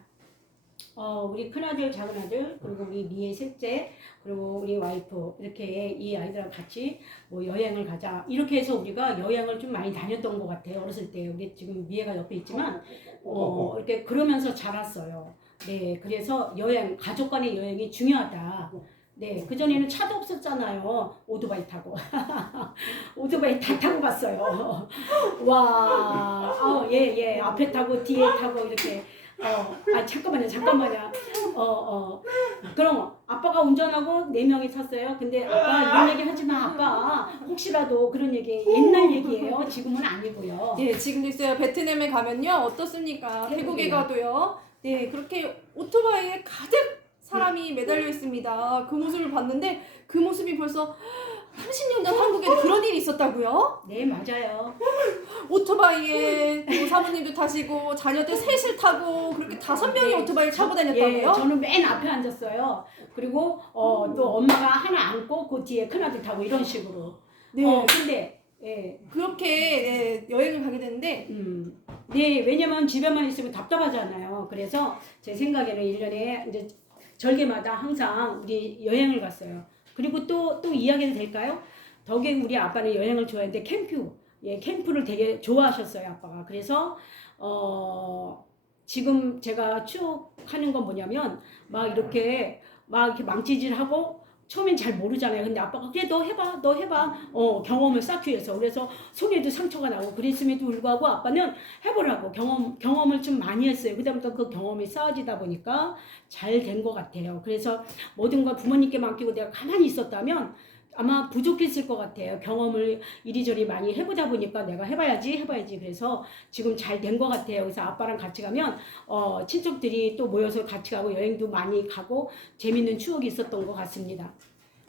우리 큰아들, 작은아들, 그리고 우리 미애 셋째, 그리고 우리 와이프, 이렇게 이 아이들하고 같이 뭐 여행을 가자. 이렇게 해서 우리가 여행을 좀 많이 다녔던 것 같아요. 어렸을 때. 우리 지금 미애가 옆에 있지만, 이렇게 그러면서 자랐어요. 네, 그래서 가족 간의 여행이 중요하다. 네, 그전에는 차도 없었잖아요. 오토바이 타고. 오토바이 다 타고 갔어요. 와, 예. 앞에 타고, 뒤에 타고, 이렇게. 잠깐만요. 그럼 아빠가 운전하고 4명이 탔어요. 근데 아빠 이런 얘기 하지 마. 아빠 혹시라도 그런 얘기 옛날 얘기예요. 지금은 아니고요. 예, 지금도 있어요. 베트남에 가면요. 어떻습니까? 태국에 가도요. 네, 그렇게 오토바이에 가득 사람이 매달려 있습니다. 그 모습을 봤는데 그 모습이 벌써 30년 전 한국에도 그런 일이 있었다고요? 네, 맞아요. 오토바이에 또 사모님도 타시고 자녀들 셋을 타고 그렇게 5명이 오토바이를 타고 다녔다고요? 예, 저는 맨 앞에 앉았어요. 그리고 또 엄마가 하나 안고 그 뒤에 큰아들 타고 이런 식으로. 네. 근데 예. 그렇게 여행을 가게 됐는데 네, 왜냐면 집에만 있으면 답답하잖아요. 그래서 제 생각에는 1년에 이제 절기마다 항상 우리 여행을 갔어요. 그리고 또 이야기도 될까요? 덕에 우리 아빠는 여행을 좋아했는데 캠프를 되게 좋아하셨어요, 아빠가. 그래서 지금 제가 추억하는 건 뭐냐면 막 이렇게 망치질하고 처음엔 잘 모르잖아요. 근데 아빠가 그래 너 해봐 경험을 쌓기 위해서. 그래서 손에도 상처가 나고 그랬음에도 불구하고 아빠는 해보라고 경험을 좀 많이 했어요. 그다음부터 그 경험이 쌓아지다 보니까 잘 된 것 같아요. 그래서 모든 걸 부모님께 맡기고 내가 가만히 있었다면 아마 부족했을 것 같아요. 경험을 이리저리 많이 해보다 보니까 내가 해봐야지. 그래서 지금 잘 된 것 같아요. 그래서 아빠랑 같이 가면 친척들이 또 모여서 같이 가고 여행도 많이 가고 재밌는 추억이 있었던 것 같습니다.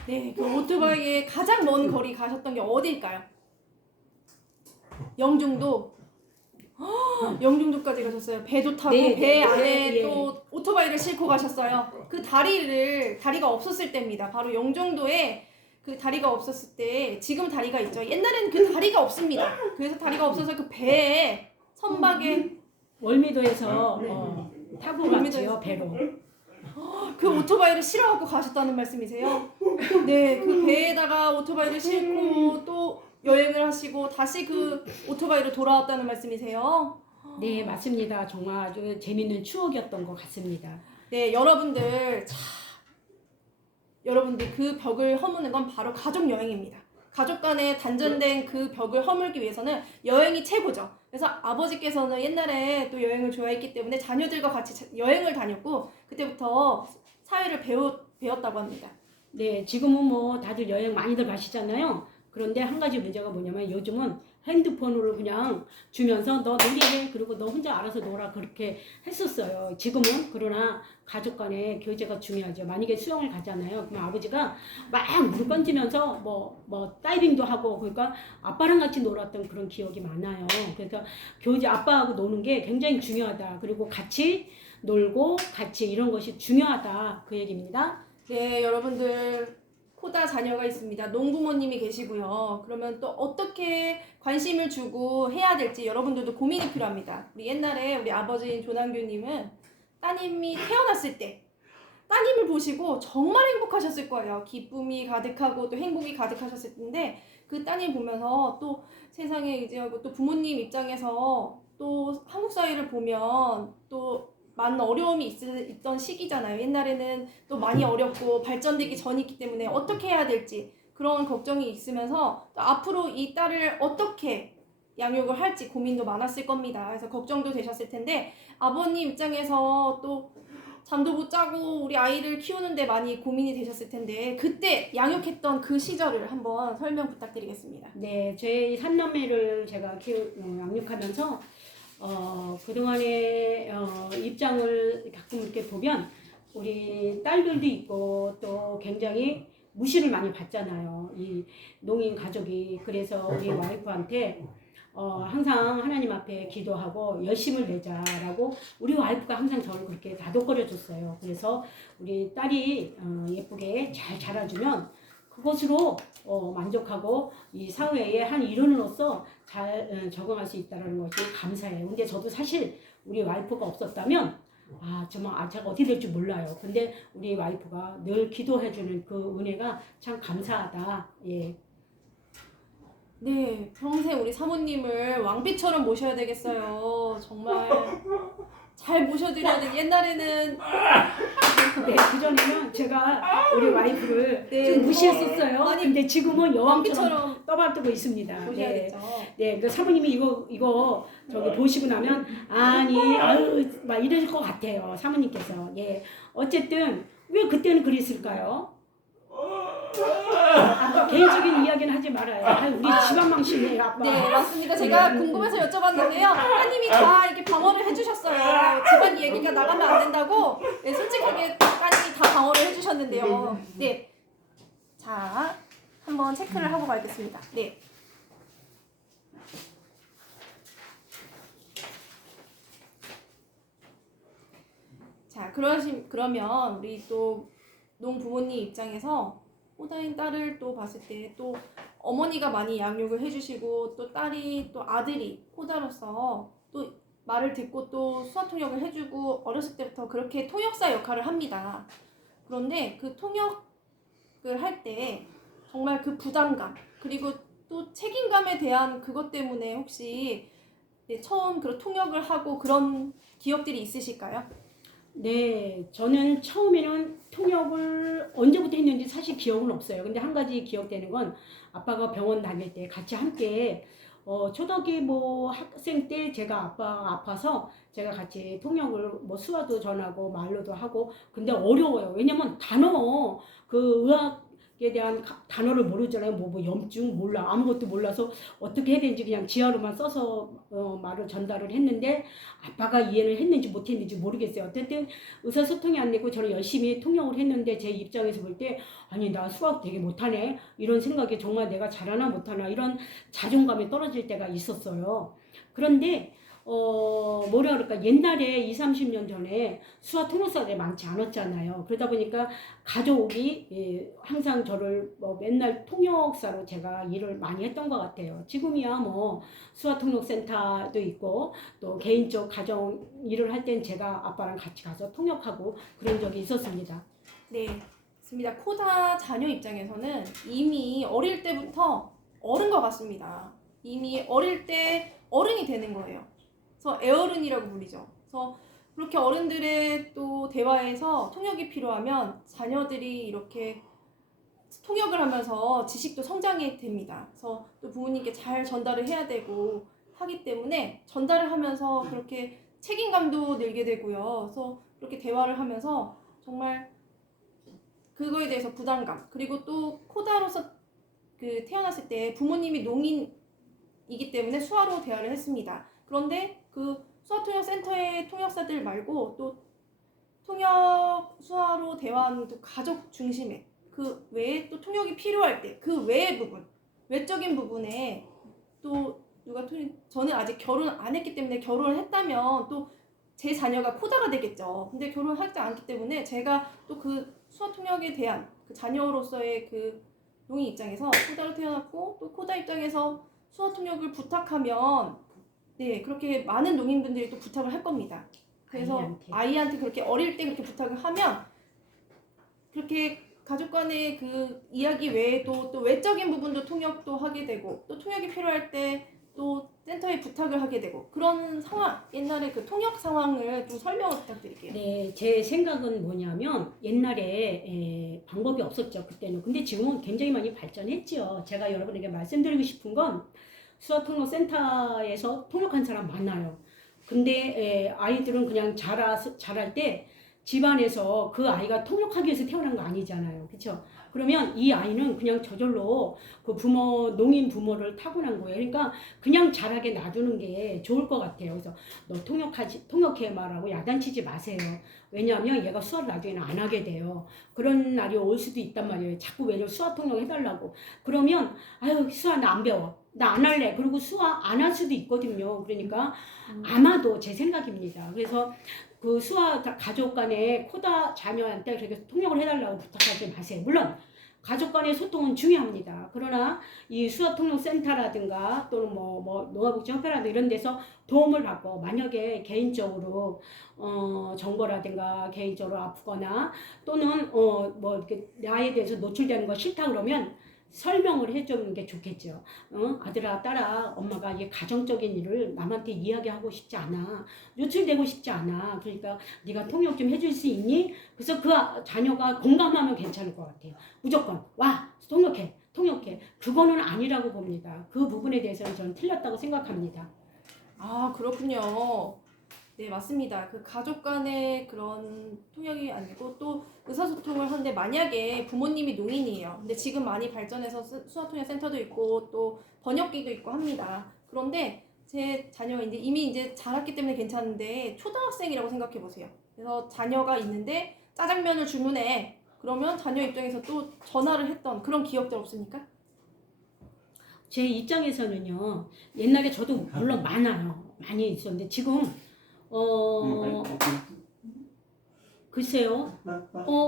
네, 그 오토바이에 가장 먼 거리 가셨던 게 어디일까요? 영종도. 영종도까지 가셨어요. 배도 타고 네, 배 안에 예. 또 오토바이를 싣고 가셨어요. 그 다리가 없었을 때입니다. 바로 영종도에 그 다리가 없었을 때 지금 다리가 있죠. 옛날에는 그 다리가 없습니다. 그래서 다리가 없어서 그 배에 선박에 월미도에서 타고 갔지요, 배로. 그 오토바이를 실어갖고 가셨다는 말씀이세요? 네, 그 배에다가 오토바이를 싣고 또 여행을 하시고 다시 그 오토바이로 돌아왔다는 말씀이세요? 네, 맞습니다. 정말 아주 재밌는 추억이었던 것 같습니다. 네, 여러분들 그 벽을 허무는 건 바로 가족 여행입니다. 가족 간에 단절된 그 벽을 허물기 위해서는 여행이 최고죠. 그래서 아버지께서는 옛날에 또 여행을 좋아했기 때문에 자녀들과 같이 여행을 다녔고 그때부터 사회를 배웠다고 합니다. 네, 지금은 뭐 다들 여행 많이들 가시잖아요. 그런데 한 가지 문제가 뭐냐면 요즘은 핸드폰으로 그냥 주면서 너 놀이해 그리고 너 혼자 알아서 놀아 그렇게 했었어요. 지금은 그러나 가족 간의 교제가 중요하죠. 만약에 수영을 가잖아요. 그럼 아버지가 막 물 던지면서 뭐 다이빙도 하고 그러니까 아빠랑 같이 놀았던 그런 기억이 많아요. 그러니까 아빠하고 노는 게 굉장히 중요하다. 그리고 같이 놀고 같이 이런 것이 중요하다. 그 얘기입니다. 네, 여러분들 코다 자녀가 있습니다. 농부모님이 계시고요. 그러면 또 어떻게 관심을 주고 해야 될지 여러분들도 고민이 필요합니다. 옛날에 우리 아버지인 조남규님은 따님이 태어났을 때 따님을 보시고 정말 행복하셨을 거예요. 기쁨이 가득하고 또 행복이 가득하셨을 텐데 그 따님 보면서 또 세상에 이제 또 부모님 입장에서 또 한국 사회를 보면 또 많은 어려움이 있던 시기잖아요. 옛날에는 또 많이 어렵고 발전되기 전이기 때문에 어떻게 해야 될지 그런 걱정이 있으면서 또 앞으로 이 딸을 어떻게 양육을 할지 고민도 많았을 겁니다. 그래서 걱정도 되셨을 텐데 아버님 입장에서 또 잠도 못 자고 우리 아이를 키우는데 많이 고민이 되셨을 텐데 그때 양육했던 그 시절을 한번 설명 부탁드리겠습니다. 네, 제 3남매를 제가 양육하면서 그동안의 입장을 가끔 이렇게 보면 우리 딸들도 있고 또 굉장히 무시를 많이 받잖아요. 이 농인 가족이. 그래서 우리 와이프한테 항상 하나님 앞에 기도하고 열심을 내자라고 우리 와이프가 항상 저를 그렇게 다독거려 줬어요. 그래서 우리 딸이 예쁘게 잘 자라주면 그것으로 만족하고 이 사회의 한 일원으로서 잘 적응할 수 있다는 것이 감사해요. 근데 저도 사실 우리 와이프가 없었다면 정말 제가 어떻게 될지 몰라요. 근데 우리 와이프가 늘 기도해주는 그 은혜가 참 감사하다. 예. 네, 평생 우리 사모님을 왕비처럼 모셔야 되겠어요. 정말 잘 모셔드려야 돼. 옛날에는 네, 그전에는 제가 우리 와이프를 네, 좀 무시했었어요. 많이 근데 지금은 여왕처럼 왕비처럼 떠받들고 있습니다. 모셔야겠죠. 네, 그 사모님이 이거 저기 보시고 나면 아유 막 이러실 것 같아요. 사모님께서. 예, 어쨌든 왜 그때는 그랬을까요? 아빠 개인적인 이야기는 하지 말아요. 우리 집안 망신이에요, 아빠. 네, 맞습니다. 제가 궁금해서 여쭤봤는데요. 따님이 다 이렇게 방어를 해주셨어요. 집안 얘기가 나가면 안 된다고 네, 솔직하게 따님이 다 방어를 해주셨는데요. 네, 자, 한번 체크를 하고 가겠습니다. 네. 자, 그러면 우리 또 농부모님 입장에서 호다인 딸을 또 봤을 때 또 어머니가 많이 양육을 해주시고 또 딸이 또 아들이 호다로서 또 말을 듣고 또 수학 통역을 해주고 어렸을 때부터 그렇게 통역사 역할을 합니다. 그런데 그 통역을 할 때 정말 그 부담감 그리고 또 책임감에 대한 그것 때문에 혹시 처음 그런 통역을 하고 그런 기억들이 있으실까요? 네, 저는 처음에는 통역을 언제부터 했는지 사실 기억은 없어요. 근데 한 가지 기억되는 건 아빠가 병원 다닐 때 같이 함께 초등학교 뭐 학생 때 제가 아빠가 아파서 제가 같이 통역을 뭐 수화도 전하고 말로도 하고 근데 어려워요. 왜냐면 단어 그 의학에 대한 단어를 모르잖아요. 뭐 염증 몰라 아무것도 몰라서 어떻게 해야 되는지 그냥 지하로만 써서 말을 전달을 했는데 아빠가 이해를 했는지 못했는지 모르겠어요. 어쨌든 의사소통이 안 되고 저는 열심히 통역을 했는데 제 입장에서 볼 때 아니 나 수학 되게 못하네 이런 생각에 정말 내가 잘하나 못하나 이런 자존감이 떨어질 때가 있었어요. 그런데 뭐라 그럴까 옛날에 20, 30년 전에 수학 통역사들이 많지 않았잖아요. 그러다 보니까 가족이 항상 저를 맨날 통역사로 제가 일을 많이 했던 것 같아요. 지금이야 뭐 수학 통역센터도 있고 또 개인적 가정 일을 할 땐 제가 아빠랑 같이 가서 통역하고 그런 적이 있었습니다. 네, 맞습니다. 코다 자녀 입장에서는 이미 어릴 때부터 어른 것 같습니다. 이미 어릴 때 어른이 되는 거예요. 그래서 애어른이라고 불리죠. 그래서 그렇게 어른들의 또 대화에서 통역이 필요하면 자녀들이 이렇게 통역을 하면서 지식도 성장이 됩니다. 그래서 또 부모님께 잘 전달을 해야 되고 하기 때문에 전달을 하면서 그렇게 책임감도 늘게 되고요. 그래서 그렇게 대화를 하면서 정말 그거에 대해서 부담감 그리고 또 코다로서 그 태어났을 때 부모님이 농인이기 때문에 수화로 대화를 했습니다. 그런데 그 수화통역센터의 통역사들 말고 또 통역 수화로 대화하는 또 가족 중심의 그 외에 또 통역이 필요할 때 그 외의 부분 외적인 부분에 또 누가 저는 아직 결혼 안 했기 때문에 결혼을 했다면 또 제 자녀가 코다가 되겠죠. 근데 결혼하지 않기 때문에 제가 또 그 수화 통역에 대한 그 자녀로서의 그 농인 입장에서 코다로 태어났고 또 코다 입장에서 수화 통역을 부탁하면 네 그렇게 많은 농인분들이 또 부탁을 할 겁니다. 그래서 아이한테 그렇게 어릴 때 그렇게 부탁을 하면 그렇게 가족 간의 그 이야기 외에도 또 외적인 부분도 통역도 하게 되고 또 통역이 필요할 때 또 센터에 부탁을 하게 되고 그런 상황 옛날에 그 통역 상황을 좀 설명을 부탁드릴게요. 네, 제 생각은 뭐냐면 옛날에 방법이 없었죠 그때는. 근데 지금은 굉장히 많이 발전했죠. 제가 여러분에게 말씀드리고 싶은 건 수화통역센터에서 통역한 사람 많아요. 근데 아이들은 그냥 자랄 때 집안에서 그 아이가 통역하기 위해서 태어난 거 아니잖아요. 그렇죠? 그러면 이 아이는 그냥 저절로 그 농인 부모를 타고난 거예요. 그러니까 그냥 자라게 놔두는 게 좋을 것 같아요. 그래서 너 통역해 말하고 야단치지 마세요. 왜냐하면 얘가 수화를 나중에는 안 하게 돼요. 그런 날이 올 수도 있단 말이에요. 자꾸 왜냐면 수화 통역 해달라고. 그러면 아유 수화 나 안 배워. 나 안 할래. 그리고 수화 안 할 수도 있거든요. 그러니까 아마도 제 생각입니다. 그래서 그 수화 가족 간에 코다 자녀한테 그렇게 통역을 해달라고 부탁하지 마세요. 물론 가족 간의 소통은 중요합니다. 그러나 이 수화통역센터라든가 또는 노화복지협회라든가 이런 데서 도움을 받고 만약에 개인적으로 정보라든가 개인적으로 아프거나 또는 이렇게 나에 대해서 노출되는 거 싫다 그러면 설명을 해주는 게 좋겠죠. 아들아, 딸아, 엄마가 이 가정적인 일을 남한테 이야기하고 싶지 않아. 노출되고 싶지 않아. 그러니까 네가 통역 좀 해줄 수 있니? 그래서 그 자녀가 공감하면 괜찮을 것 같아요. 무조건 와, 통역해. 그거는 아니라고 봅니다. 그 부분에 대해서는 저는 틀렸다고 생각합니다. 아, 그렇군요. 네, 맞습니다. 그 가족 간의 그런 통역이 아니고 또 의사소통을 하는데 만약에 부모님이 농인이에요. 근데 지금 많이 발전해서 수화통역센터도 있고 또 번역기도 있고 합니다. 그런데 제 자녀가 이미 자랐기 때문에 괜찮은데 초등학생이라고 생각해 보세요. 그래서 자녀가 있는데 짜장면을 주문해. 그러면 자녀 입장에서 또 전화를 했던 그런 기억들 없습니까? 제 입장에서는요. 옛날에 저도 물론 많이 있었는데 지금 글쎄요.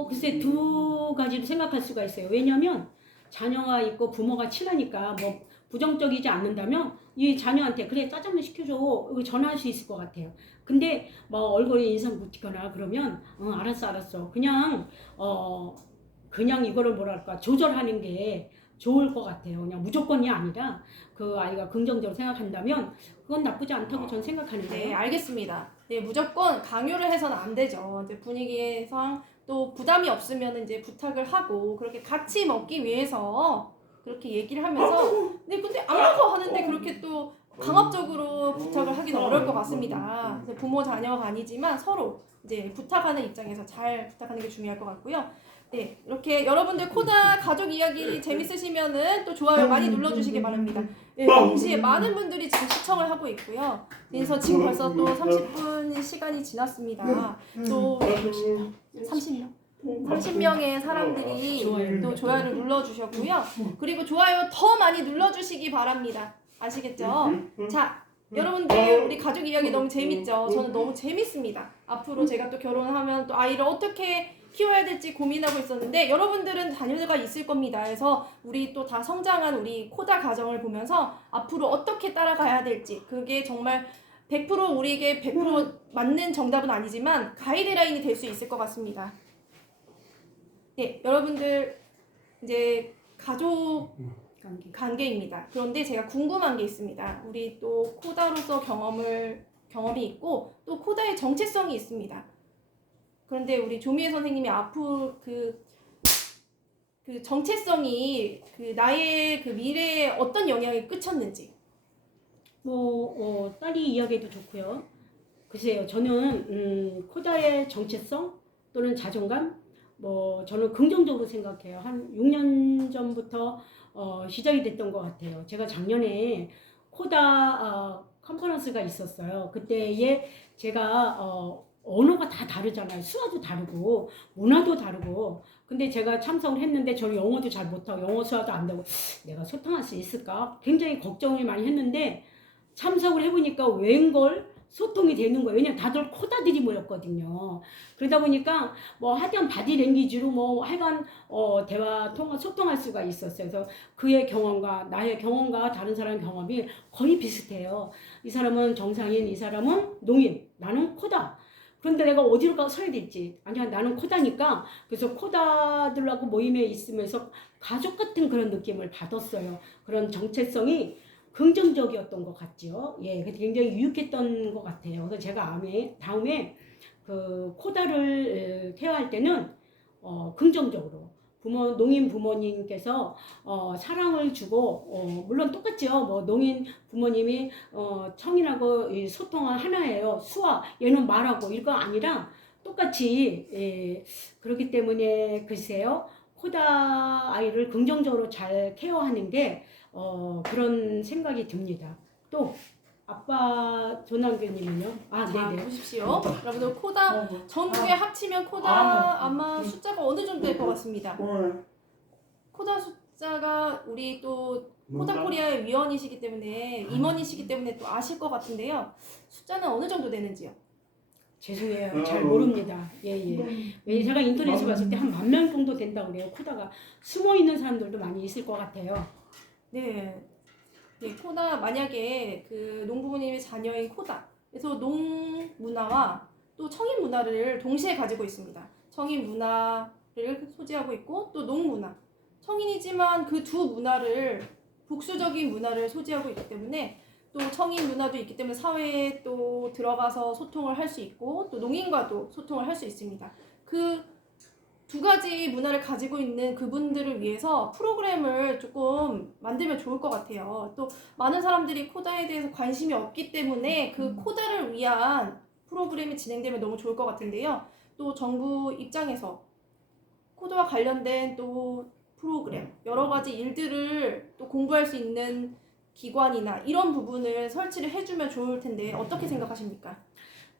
글쎄 두 가지로 생각할 수가 있어요. 왜냐면 자녀가 있고 부모가 친하니까 뭐 부정적이지 않는다면 이 자녀한테 그래 짜장면 시켜줘 이거 전화할 수 있을 것 같아요. 근데 뭐 얼굴에 인상 붙이거나 그러면 알았어 그냥 이거를 뭐랄까 조절하는 게 좋을 것 같아요. 그냥 무조건이 아니라 그 아이가 긍정적으로 생각한다면 그건 나쁘지 않다고 저는 생각하는데요. 네, 알겠습니다. 네, 무조건 강요를 해서는 안 되죠. 이제 분위기상 또 부담이 없으면 이제 부탁을 하고 그렇게 같이 먹기 위해서 그렇게 얘기를 하면서 근데 안 먹어 하는데 그렇게 또 강압적으로 부탁을 하기는 어려울 것 같습니다. 부모 자녀가 아니지만 서로 이제 부탁하는 입장에서 잘 부탁하는 게 중요할 것 같고요. 네, 이렇게 여러분들 코다 가족 이야기 재밌으시면은 또 좋아요 많이 눌러주시기 바랍니다. 네, 동시에 많은 분들이 지금 시청을 하고 있고요. 그래서 지금 벌써 또 30분 시간이 지났습니다. 또 30명의 사람들이 또 좋아요를 눌러주셨고요. 그리고 좋아요 더 많이 눌러주시기 바랍니다. 아시겠죠? 자, 여러분들 우리 가족 이야기 너무 재밌죠? 저는 너무 재밌습니다. 앞으로 제가 또 결혼하면 또 아이를 어떻게 키워야 될지 고민하고 있었는데 여러분들은 자녀가 있을 겁니다. 그래서 우리 또 다 성장한 우리 코다 가정을 보면서 앞으로 어떻게 따라가야 될지 그게 정말 100% 우리에게 100% 맞는 정답은 아니지만 가이드라인이 될 수 있을 것 같습니다. 네, 여러분들 이제 가족 관계입니다. 그런데 제가 궁금한 게 있습니다. 우리 또 코다로서 경험이 있고 또 코다의 정체성이 있습니다. 그런데 우리 조미애 선생님이 앞으로 그 정체성이 나의 그 미래에 어떤 영향을 끼쳤는지. 딸이 이야기해도 좋고요. 글쎄요, 저는 코다의 정체성 또는 자존감, 저는 긍정적으로 생각해요. 한 6년 전부터 시작이 됐던 것 같아요. 제가 작년에 코다 컨퍼런스가 있었어요. 그때에 제가 언어가 다 다르잖아요. 수화도 다르고 문화도 다르고. 근데 제가 참석을 했는데 저는 영어도 잘 못하고 영어 수화도 안 되고 내가 소통할 수 있을까? 굉장히 걱정을 많이 했는데 참석을 해보니까 웬걸 소통이 되는 거예요. 왜냐면 다들 코다들이 모였거든요. 그러다 보니까 하여튼 바디랭귀지로 하여간 대화 통화 소통할 수가 있었어요. 그래서 그의 경험과 나의 경험과 다른 사람의 경험이 거의 비슷해요. 이 사람은 정상인, 이 사람은 농인, 나는 코다. 그런데 내가 어디로 서야 될지. 아니야, 나는 코다니까. 그래서 코다들하고 모임에 있으면서 가족 같은 그런 느낌을 받았어요. 그런 정체성이 긍정적이었던 것 같죠. 예, 굉장히 유익했던 것 같아요. 그래서 제가 다음에 그 코다를 케어할 때는 긍정적으로 농인 부모님께서 사랑을 주고 물론 똑같죠. 농인 부모님이 청인하고 소통한 하나예요. 수화 얘는 말하고 이거 아니라 똑같이 그렇기 때문에 글쎄요. 코다 아이를 긍정적으로 잘 케어하는 게 그런 생각이 듭니다. 또 아빠 조남교님은요? 네네. 보십시오. 여러분들 코다 전국에 합치면 코다 아마 숫자가 어느 정도 될 것 같습니다. 코다 숫자가 우리 또 코다 코리아의 위원이시기 때문에 임원이시기 때문에 또 아실 것 같은데요. 숫자는 어느 정도 되는지요? 죄송해요. 잘 모릅니다. 예. 왜 제가 인터넷에 봤을 때 한 10,000명 정도 된다고 그래요. 코다가 숨어 있는 사람들도 많이 있을 것 같아요. 네. 네, 코다 만약에 그 농부모님의 자녀인 코다. 그래서 농 문화와 또 청인 문화를 동시에 가지고 있습니다. 청인 문화를 소지하고 있고 또 농 문화. 청인이지만 그 두 문화를 복수적인 문화를 소지하고 있기 때문에 또 청인 문화도 있기 때문에 사회에 또 들어가서 소통을 할 수 있고 또 농인과도 소통을 할 수 있습니다. 그 두 가지 문화를 가지고 있는 그분들을 위해서 프로그램을 조금 만들면 좋을 것 같아요. 또 많은 사람들이 코다에 대해서 관심이 없기 때문에 그 코다를 위한 프로그램이 진행되면 너무 좋을 것 같은데요. 또 정부 입장에서 코다와 관련된 또 프로그램, 여러 가지 일들을 또 공부할 수 있는 기관이나 이런 부분을 설치를 해주면 좋을 텐데 어떻게 생각하십니까?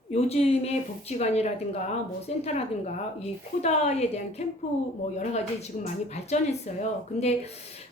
요즘에 복지관이라든가 뭐 센터라든가 이 코다에 대한 캠프 뭐 여러 가지 지금 많이 발전했어요. 근데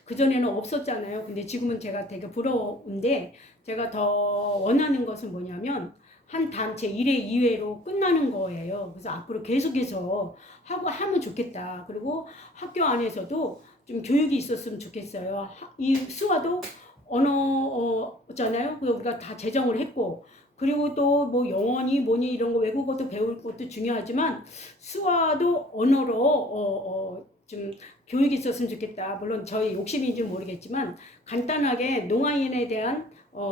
그전에는 없었잖아요. 근데 지금은 제가 되게 부러운데 제가 더 원하는 것은 뭐냐면 한 단체 1회 2회로 끝나는 거예요. 그래서 앞으로 계속해서 하면 좋겠다. 그리고 학교 안에서도 좀 교육이 있었으면 좋겠어요. 이 수화도 언어잖아요. 우리가 다 제정을 했고 그리고 또 뭐 영어니 뭐니 이런 거 외국어도 배울 것도 중요하지만 수화도 언어로 좀 교육이 있었으면 좋겠다. 물론 저희 욕심인지 모르겠지만 간단하게 농아인에 대한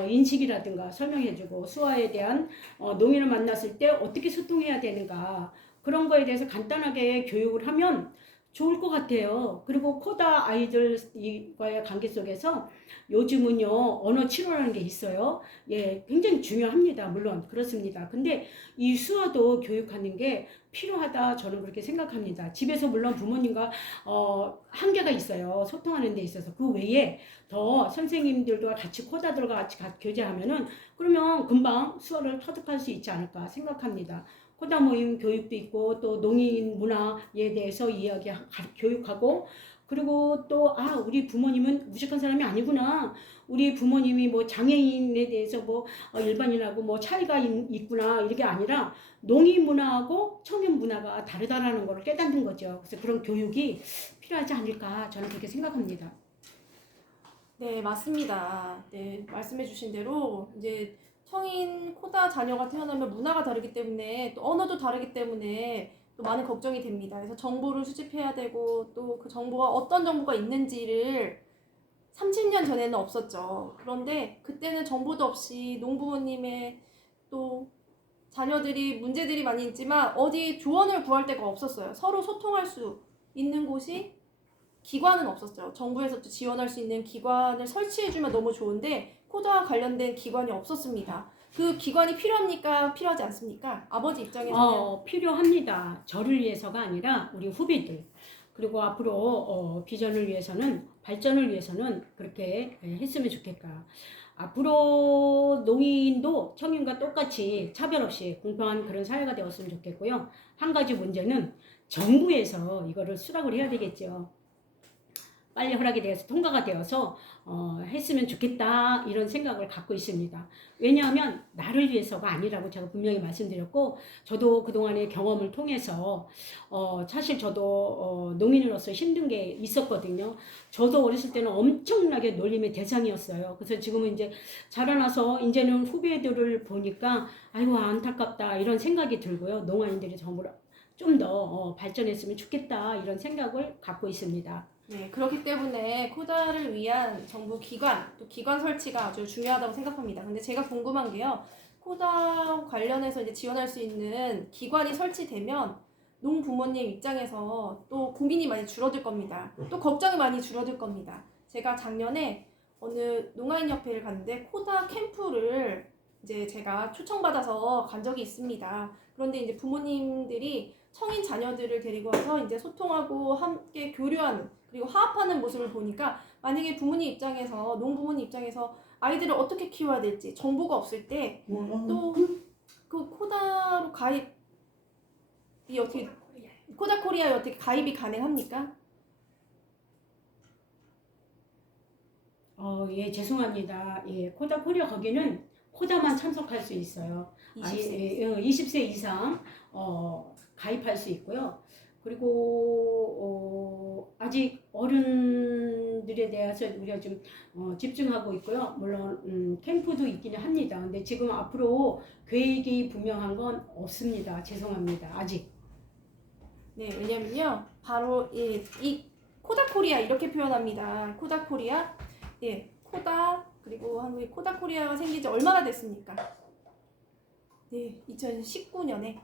인식이라든가 설명해주고 수화에 대한 농인을 만났을 때 어떻게 소통해야 되는가 그런 거에 대해서 간단하게 교육을 하면 좋을 것 같아요. 그리고 코다 아이들과의 관계 속에서 요즘은요 언어 치료라는 게 있어요. 예, 굉장히 중요합니다. 물론 그렇습니다. 근데 이 수화도 교육하는 게 필요하다 저는 그렇게 생각합니다. 집에서 물론 부모님과 한계가 있어요. 소통하는 데 있어서 그 외에 더 선생님들과 같이 코다들과 같이 교제하면은 그러면 금방 수화를 터득할 수 있지 않을까 생각합니다. 코다 모임 교육도 있고 또 농인 문화에 대해서 교육하고 그리고 또 우리 부모님은 무식한 사람이 아니구나. 우리 부모님이 뭐 장애인에 대해서 뭐 일반인하고 뭐 차이가 있구나. 이게 아니라 농인 문화하고 청년 문화가 다르다라는 걸 깨닫는 거죠. 그래서 그런 교육이 필요하지 않을까 저는 그렇게 생각합니다. 네, 맞습니다. 네, 말씀해주신 대로 이제 성인 코다 자녀가 태어나면 문화가 다르기 때문에 또 언어도 다르기 때문에 또 많은 걱정이 됩니다. 그래서 정보를 수집해야 되고 또 그 정보가 어떤 정보가 있는지를 30년 전에는 없었죠. 그런데 그때는 정보도 없이 농부모님의 또 자녀들이 문제들이 많이 있지만 어디 조언을 구할 데가 없었어요. 서로 소통할 수 있는 곳이 기관은 없었어요. 정부에서 또 지원할 수 있는 기관을 설치해주면 너무 좋은데 코다와 관련된 기관이 없었습니다. 그 기관이 필요합니까? 필요하지 않습니까? 아버지 입장에서는 필요합니다. 저를 위해서가 아니라 우리 후배들 그리고 앞으로 비전을 위해서는 발전을 위해서는 그렇게 했으면 좋겠다. 앞으로 농인도 청인과 똑같이 차별 없이 공평한 그런 사회가 되었으면 좋겠고요. 한 가지 문제는 정부에서 이거를 수락을 해야 되겠죠. 빨리 허락이 되어서 통과가 되어서 했으면 좋겠다 이런 생각을 갖고 있습니다. 왜냐하면 나를 위해서가 아니라고 제가 분명히 말씀드렸고 저도 그동안의 경험을 통해서 사실 저도 농인으로서 힘든 게 있었거든요. 저도 어렸을 때는 엄청나게 놀림의 대상이었어요. 그래서 지금은 이제 자라나서 이제는 후배들을 보니까 아이고 안타깝다 이런 생각이 들고요. 농아인들이 전부 좀 더 발전했으면 좋겠다 이런 생각을 갖고 있습니다. 네, 그렇기 때문에 코다를 위한 정부 기관, 또 기관 설치가 아주 중요하다고 생각합니다. 근데 제가 궁금한 게요. 코다 관련해서 이제 지원할 수 있는 기관이 설치되면 농부모님 입장에서 또 고민이 많이 줄어들 겁니다. 또 걱정이 많이 줄어들 겁니다. 제가 작년에 어느 농아인협회를 갔는데 코다 캠프를 이제 제가 초청받아서 간 적이 있습니다. 그런데 이제 부모님들이 성인 자녀들을 데리고 와서 이제 소통하고 함께 교류하는 그리고 화합하는 모습을 보니까 만약에 부모님 입장에서 농부모님 입장에서 아이들을 어떻게 키워야 될지 정보가 없을 때 또 그 코다로 가입이 어떻게 코다 코리아에 어떻게 가입이 가능합니까? 예, 죄송합니다. 예, 코다 코리아 거기는 코다만 참석할 수 있어요. 20세. 20세 이상 가입할 수 있고요. 그리고 아직 어른들에 대해서 우리가 좀 집중하고 있고요. 물론 캠프도 있기는 합니다. 근데 지금 앞으로 계획이 분명한 건 없습니다. 죄송합니다. 아직. 네, 왜냐면요. 바로 이 코다 코리아 이렇게 표현합니다. 코다 코리아. 예, 코다 그리고 한국에 코다 코리아가 생긴 지 얼마나 됐습니까? 네, 2019년에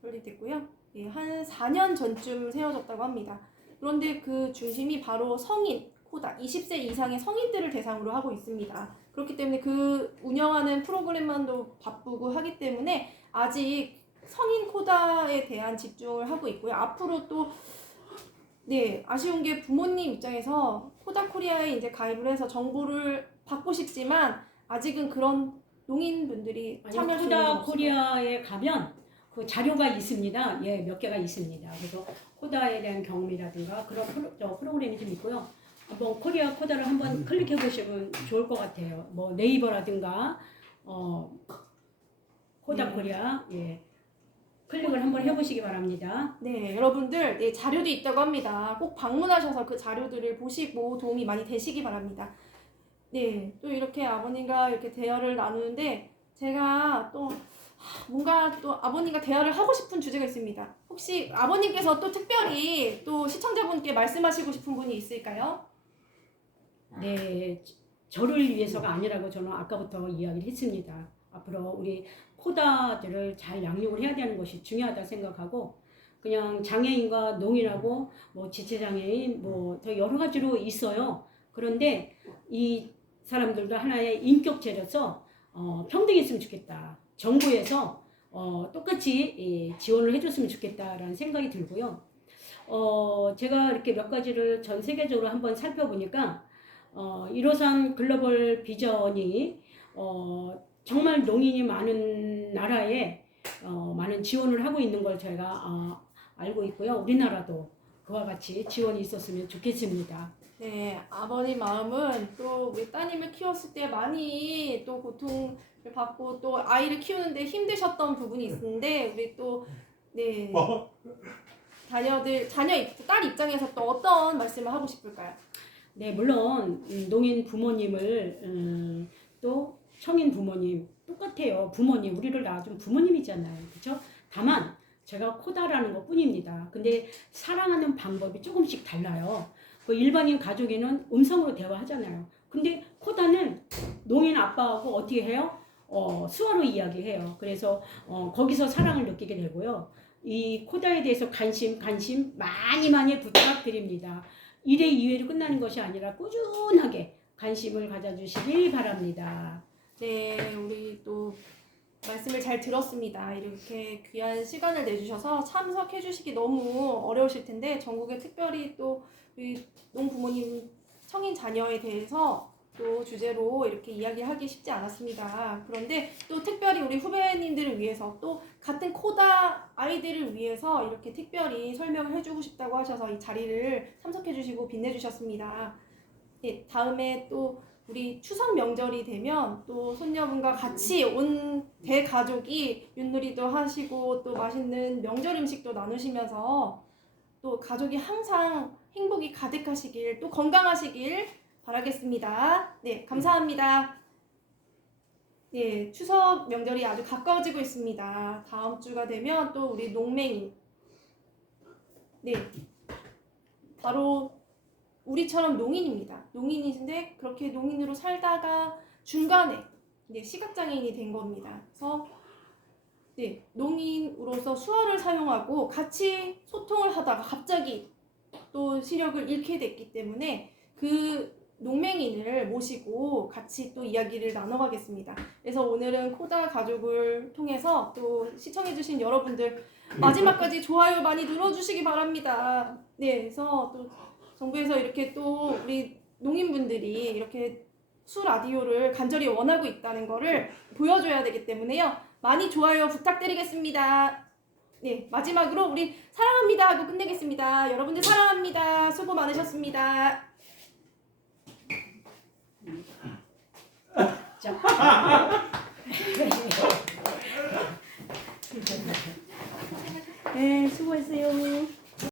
설립됐고요. 예, 한 4년 전쯤 세워졌다고 합니다. 그런데 그 중심이 바로 성인, 코다, 20세 이상의 성인들을 대상으로 하고 있습니다. 그렇기 때문에 그 운영하는 프로그램만도 바쁘고 하기 때문에 아직 성인 코다에 대한 집중을 하고 있고요. 앞으로 또 네, 아쉬운 게 부모님 입장에서 코다 코리아에 이제 가입을 해서 정보를 받고 싶지만 아직은 그런 농인분들이 참여할 수 있는 건 코다 없어요. 코리아에 가면 그 자료가 있습니다. 예, 몇 개가 있습니다. 그래서 코다에 대한 경험이라든가 그런 프로그램이 좀 있고요. 한번 코다를 한번 클릭해 보시면 좋을 것 같아요. 뭐 네이버라든가 코다 네. 코리아 클릭을 한번 해보시기 바랍니다. 네, 여러분들 네, 자료도 있다고 합니다. 꼭 방문하셔서 그 자료들을 보시고 도움이 많이 되시기 바랍니다. 네, 또 이렇게 아버님과 이렇게 대화를 나누는데 제가 또 뭔가 또 아버님과 대화를 하고 싶은 주제가 있습니다. 혹시 아버님께서 또 특별히 또 시청자분께 말씀하시고 싶은 분이 있을까요? 네, 저를 위해서가 아니라고 저는 아까부터 이야기를 했습니다. 앞으로 우리 코다들을 잘 양육을 해야 되는 것이 중요하다 생각하고 그냥 장애인과 농인하고 뭐 지체장애인 뭐 더 여러 가지로 있어요. 그런데 이 사람들도 하나의 인격체로서 평등했으면 좋겠다. 정부에서 똑같이 지원을 해줬으면 좋겠다라는 생각이 들고요. 제가 이렇게 몇 가지를 전 세계적으로 한번 살펴보니까 1호선 글로벌 비전이 정말 농인이 많은 나라에 많은 지원을 하고 있는 걸 제가 알고 있고요. 우리나라도 그와 같이 지원이 있었으면 좋겠습니다. 네, 아버님 마음은 또 우리 따님을 키웠을 때 많이 또 고통을 받고 또 아이를 키우는데 힘드셨던 부분이 있는데 우리 또 네, 딸 입장에서 또 어떤 말씀을 하고 싶을까요? 네, 물론 농인 부모님을 또 성인 부모님 똑같아요. 부모님 우리를 낳아준 부모님이잖아요. 그렇죠? 다만 제가 코다라는 것 뿐입니다. 근데 사랑하는 방법이 조금씩 달라요. 그 일반인 가족에는 음성으로 대화하잖아요. 근데 코다는 농인 아빠하고 어떻게 해요? 수어로 이야기해요. 그래서 거기서 사랑을 느끼게 되고요. 이 코다에 대해서 관심 많이 부탁드립니다. 1회 2회로 끝나는 것이 아니라 꾸준하게 관심을 가져주시기 바랍니다. 네, 우리 또 말씀을 잘 들었습니다. 이렇게 귀한 시간을 내주셔서 참석해 주시기 너무 어려우실 텐데 전국에 특별히 또 우리 농부모님 성인 자녀에 대해서 또 주제로 이렇게 이야기하기 쉽지 않았습니다. 그런데 또 특별히 우리 후배님들을 위해서 또 같은 코다 아이들을 위해서 이렇게 특별히 설명을 해주고 싶다고 하셔서 이 자리를 참석해 주시고 빛내주셨습니다. 네, 다음에 또 우리 추석 명절이 되면 또 손녀분과 같이 온 대가족이 윷놀이도 하시고 또 맛있는 명절 음식도 나누시면서 또 가족이 항상 행복이 가득하시길 또 건강하시길 바라겠습니다. 네, 감사합니다. 네, 추석 명절이 아주 가까워지고 있습니다. 다음 주가 되면 또 우리 농맹인 네, 바로 우리처럼 농인입니다. 농인이신데 그렇게 농인으로 살다가 중간에 이제 시각장애인이 된 겁니다. 그래서 네, 농인으로서 수어를 사용하고 같이 소통을 하다가 갑자기 또 시력을 잃게 됐기 때문에 그 농맹인을 모시고 같이 또 이야기를 나눠가겠습니다. 그래서 오늘은 코다 가족을 통해서 또 시청해주신 여러분들 마지막까지 좋아요 많이 눌러주시기 바랍니다. 네, 그래서 또 정부에서 이렇게 또 우리 농인분들이 이렇게 수 라디오를 간절히 원하고 있다는 거를 보여줘야 되기 때문에요. 많이 좋아요 부탁드리겠습니다. 네, 마지막으로 우리 사랑합니다 하고 끝내겠습니다. 여러분들 사랑합니다. 수고 많으셨습니다. 자. 네, 수고했어요.